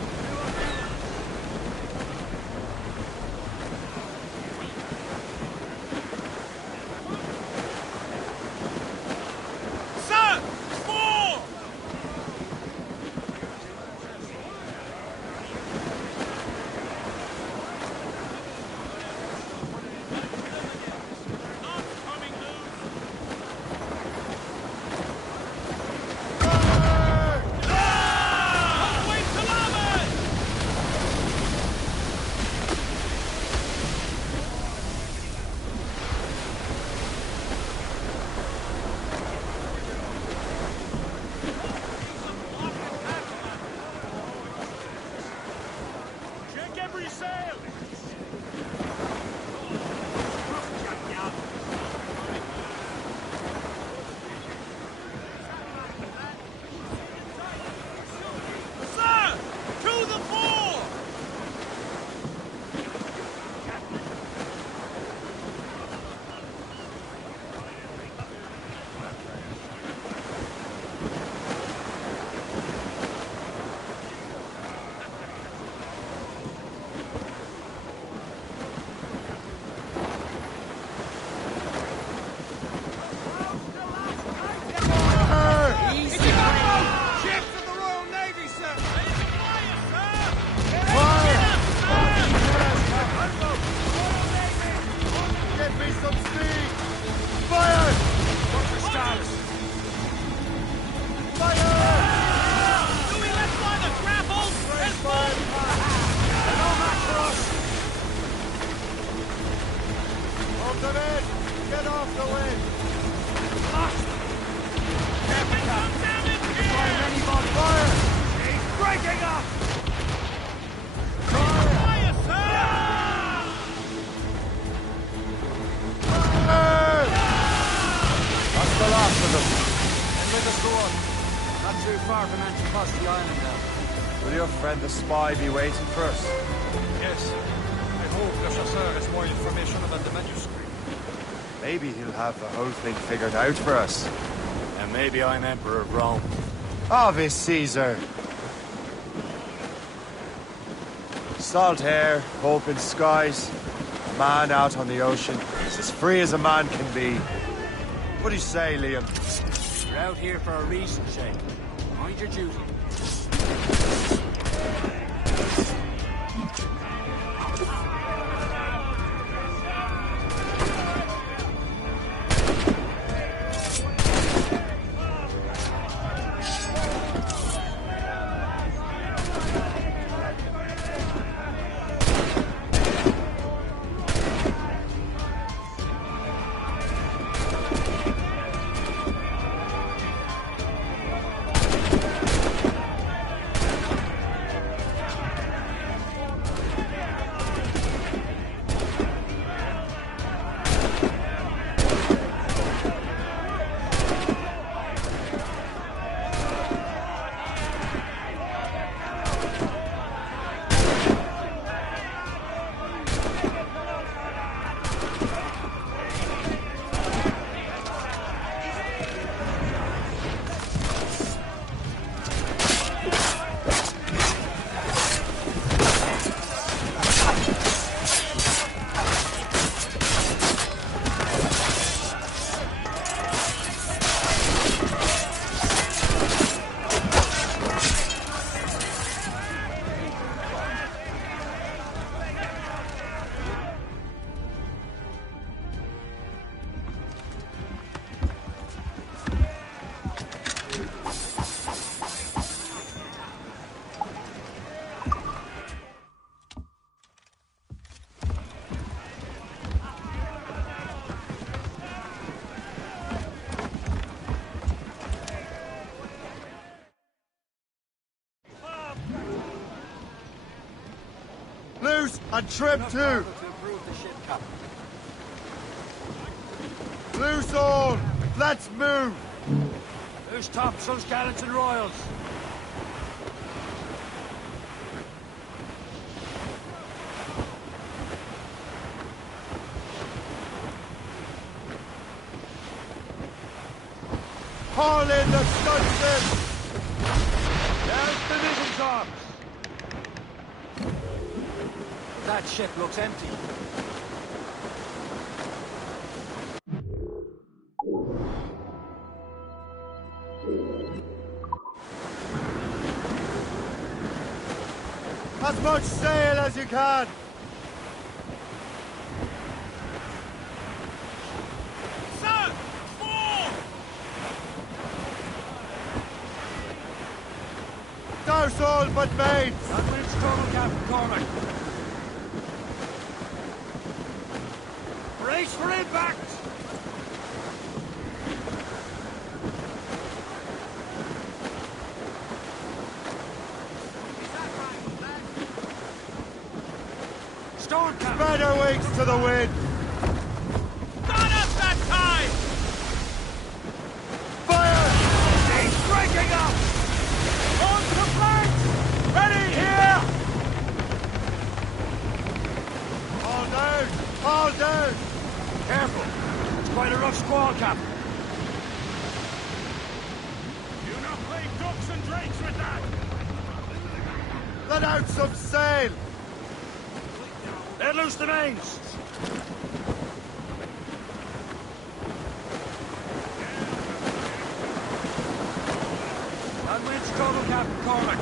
Will your friend the spy be waiting for us? Yes. I hope Le Chasseur has more information about the manuscript. Maybe he'll have the whole thing figured out for us. And maybe I'm Emperor of Rome. Ave Caesar! Salt air, open skies, a man out on the ocean. He's as free as a man can be. What do you say, Liam? You're out here for a reason, Shay. Mind your duty. And trim too! Loose all! Let's move! Loose topsails, gallants and royals. Haul in the stunsail! There's division tops! That ship looks empty. As much sail as you can! Sir! Fall! Douse all but mains! That wind's total, Captain Cormac. Brace for impact! Storm cap! Spread our wings to the wind! Got us that time! Fire! He's breaking up! On to flanks! Ready here! All down! All down! Careful! It's quite a rough squall, Captain. You not play ducks and drakes with that! Let out some sail! Let loose the mains! That wind's total, Captain Cormac.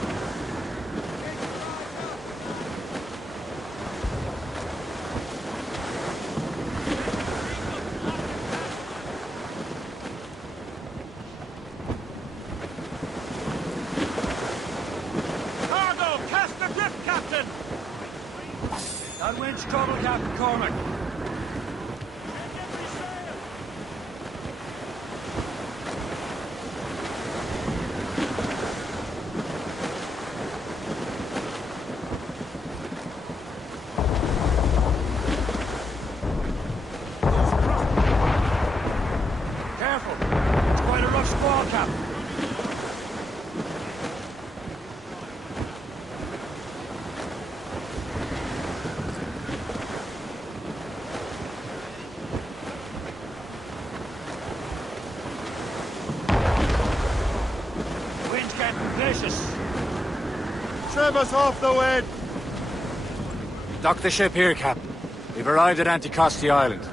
Cargo! Cast adrift, Captain! That wind's total, Captain Cormac. Careful! It's quite a rough squall, Captain. Wind's getting vicious. Trim us off the wind! Dock the ship here, Captain. We've arrived at Anticosti Island.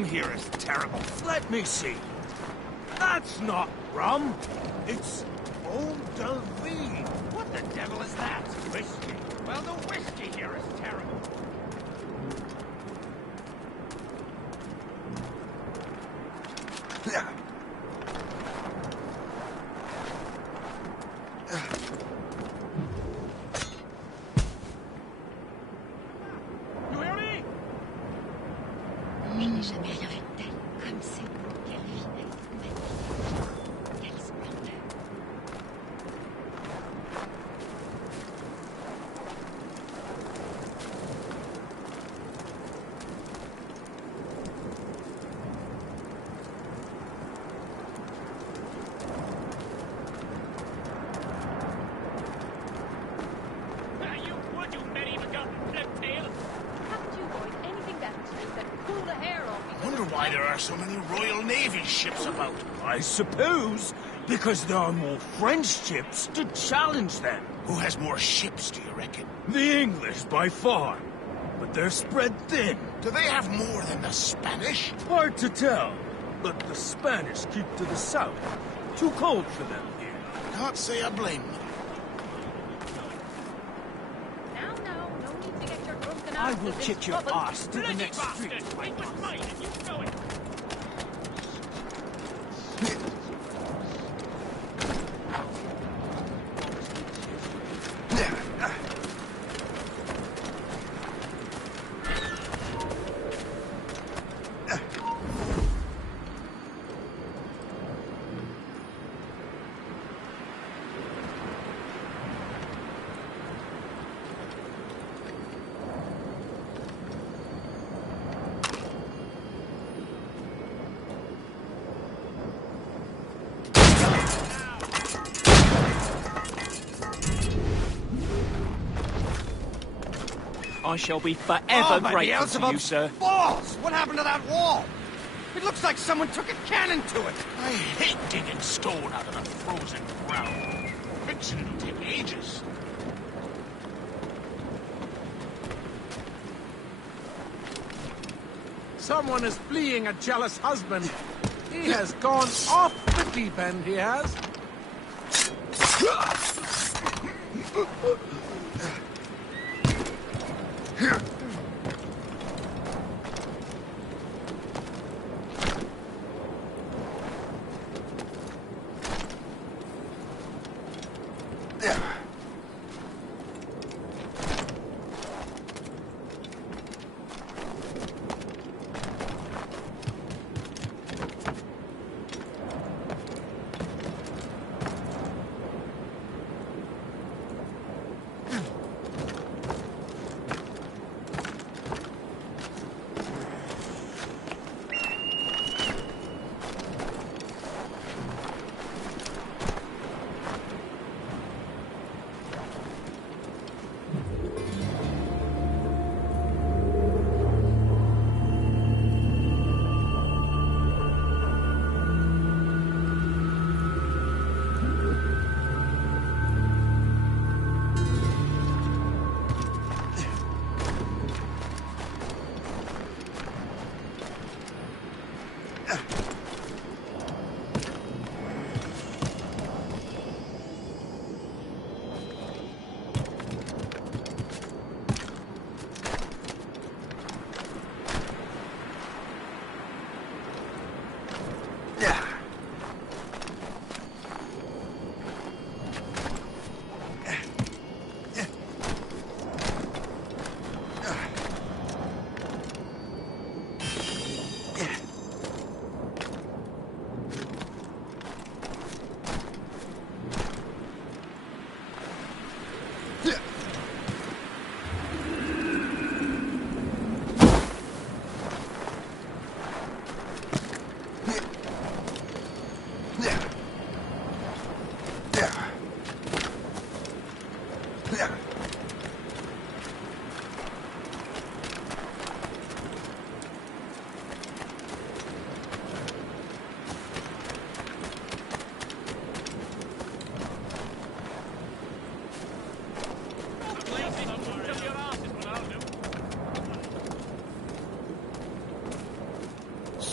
rum here is terrible. Let me see. That's not rum. It's eau de vie. What the devil is that? Whiskey. Well, the whiskey here is terrible. Je n'ai jamais rien vu de tel. Comme c'est beau, quelle finesse, magnifique. Quelle splendeur. You medieval-gotten flip-tail! Haven't you boys anything better to do than pull the hair off me? Wonder why there are so many Royal Navy ships about. I suppose because there are more French ships to challenge them. Who has more ships, do you reckon? The English, by far. But they're spread thin. Do they have more than the Spanish? Hard to tell. But the Spanish keep to the south. Too cold for them here. Can't say I blame them. No need to get your drunken I asses will in kick your trouble. ass to the next street. It was mine, and you know it! I shall be forever grateful to you, sir. Balls! What happened to that wall? It looks like someone took a cannon to it. I hate digging stone out of the frozen ground. Fixing it'll take ages. Someone is fleeing a jealous husband. He has gone off the deep end, he has.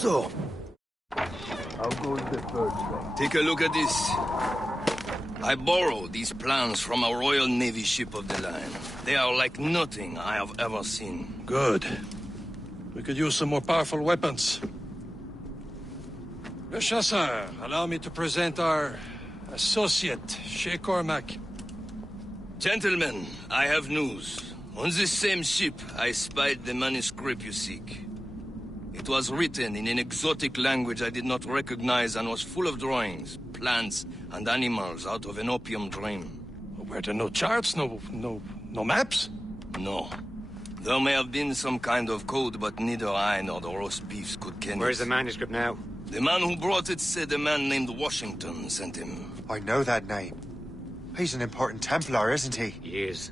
So, how goes the third train? Take a look at this. I borrowed these plans from a Royal Navy ship of the line. They are like nothing I have ever seen. Good. We could use some more powerful weapons. Le Chasseur, allow me to present our associate, Shay Cormac. Gentlemen, I have news. On this same ship, I spied the manuscript you seek. It was written in an exotic language I did not recognize and was full of drawings, plants, and animals out of an opium dream. Were there no charts, no maps? No. There may have been some kind of code, but neither I nor the roast beefs could ken it. Where's the manuscript now? The man who brought it said a man named Washington sent him. I know that name. He's an important Templar, isn't he? He is.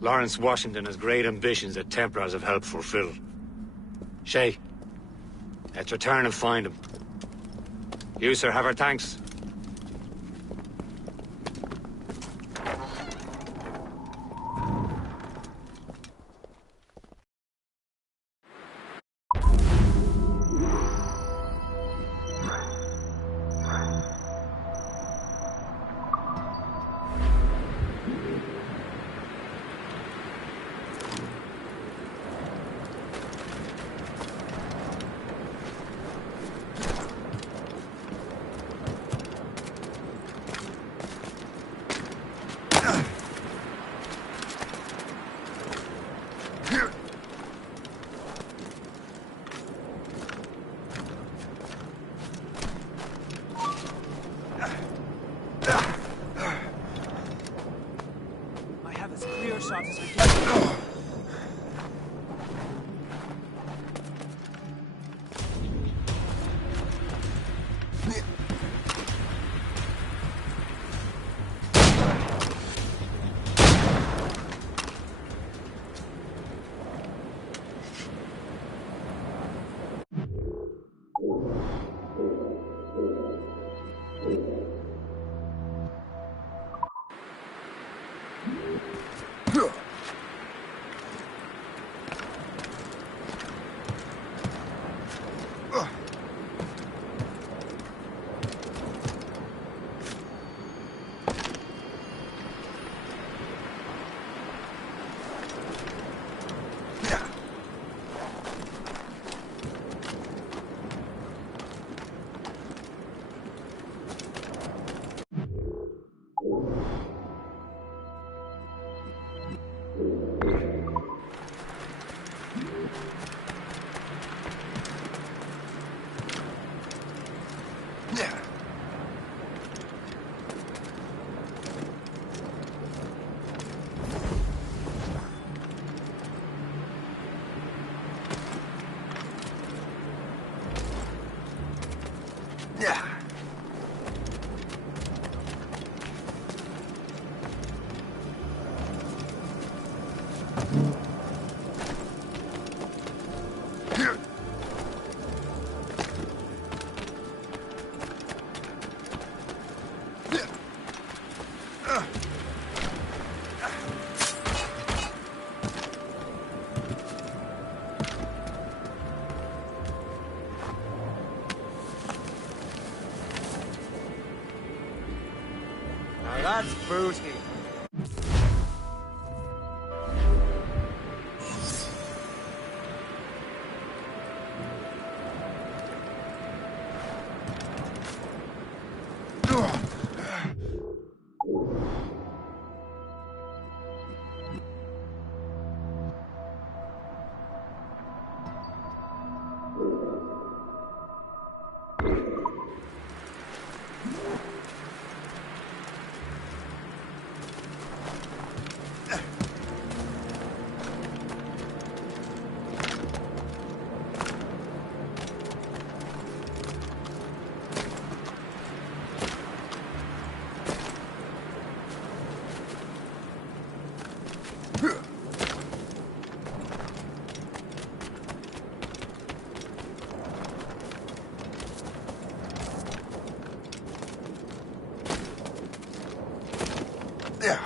Lawrence Washington has great ambitions that Templars have helped fulfill. Shay, let's return and find him. You, sir, have our thanks. That's booty. Yeah.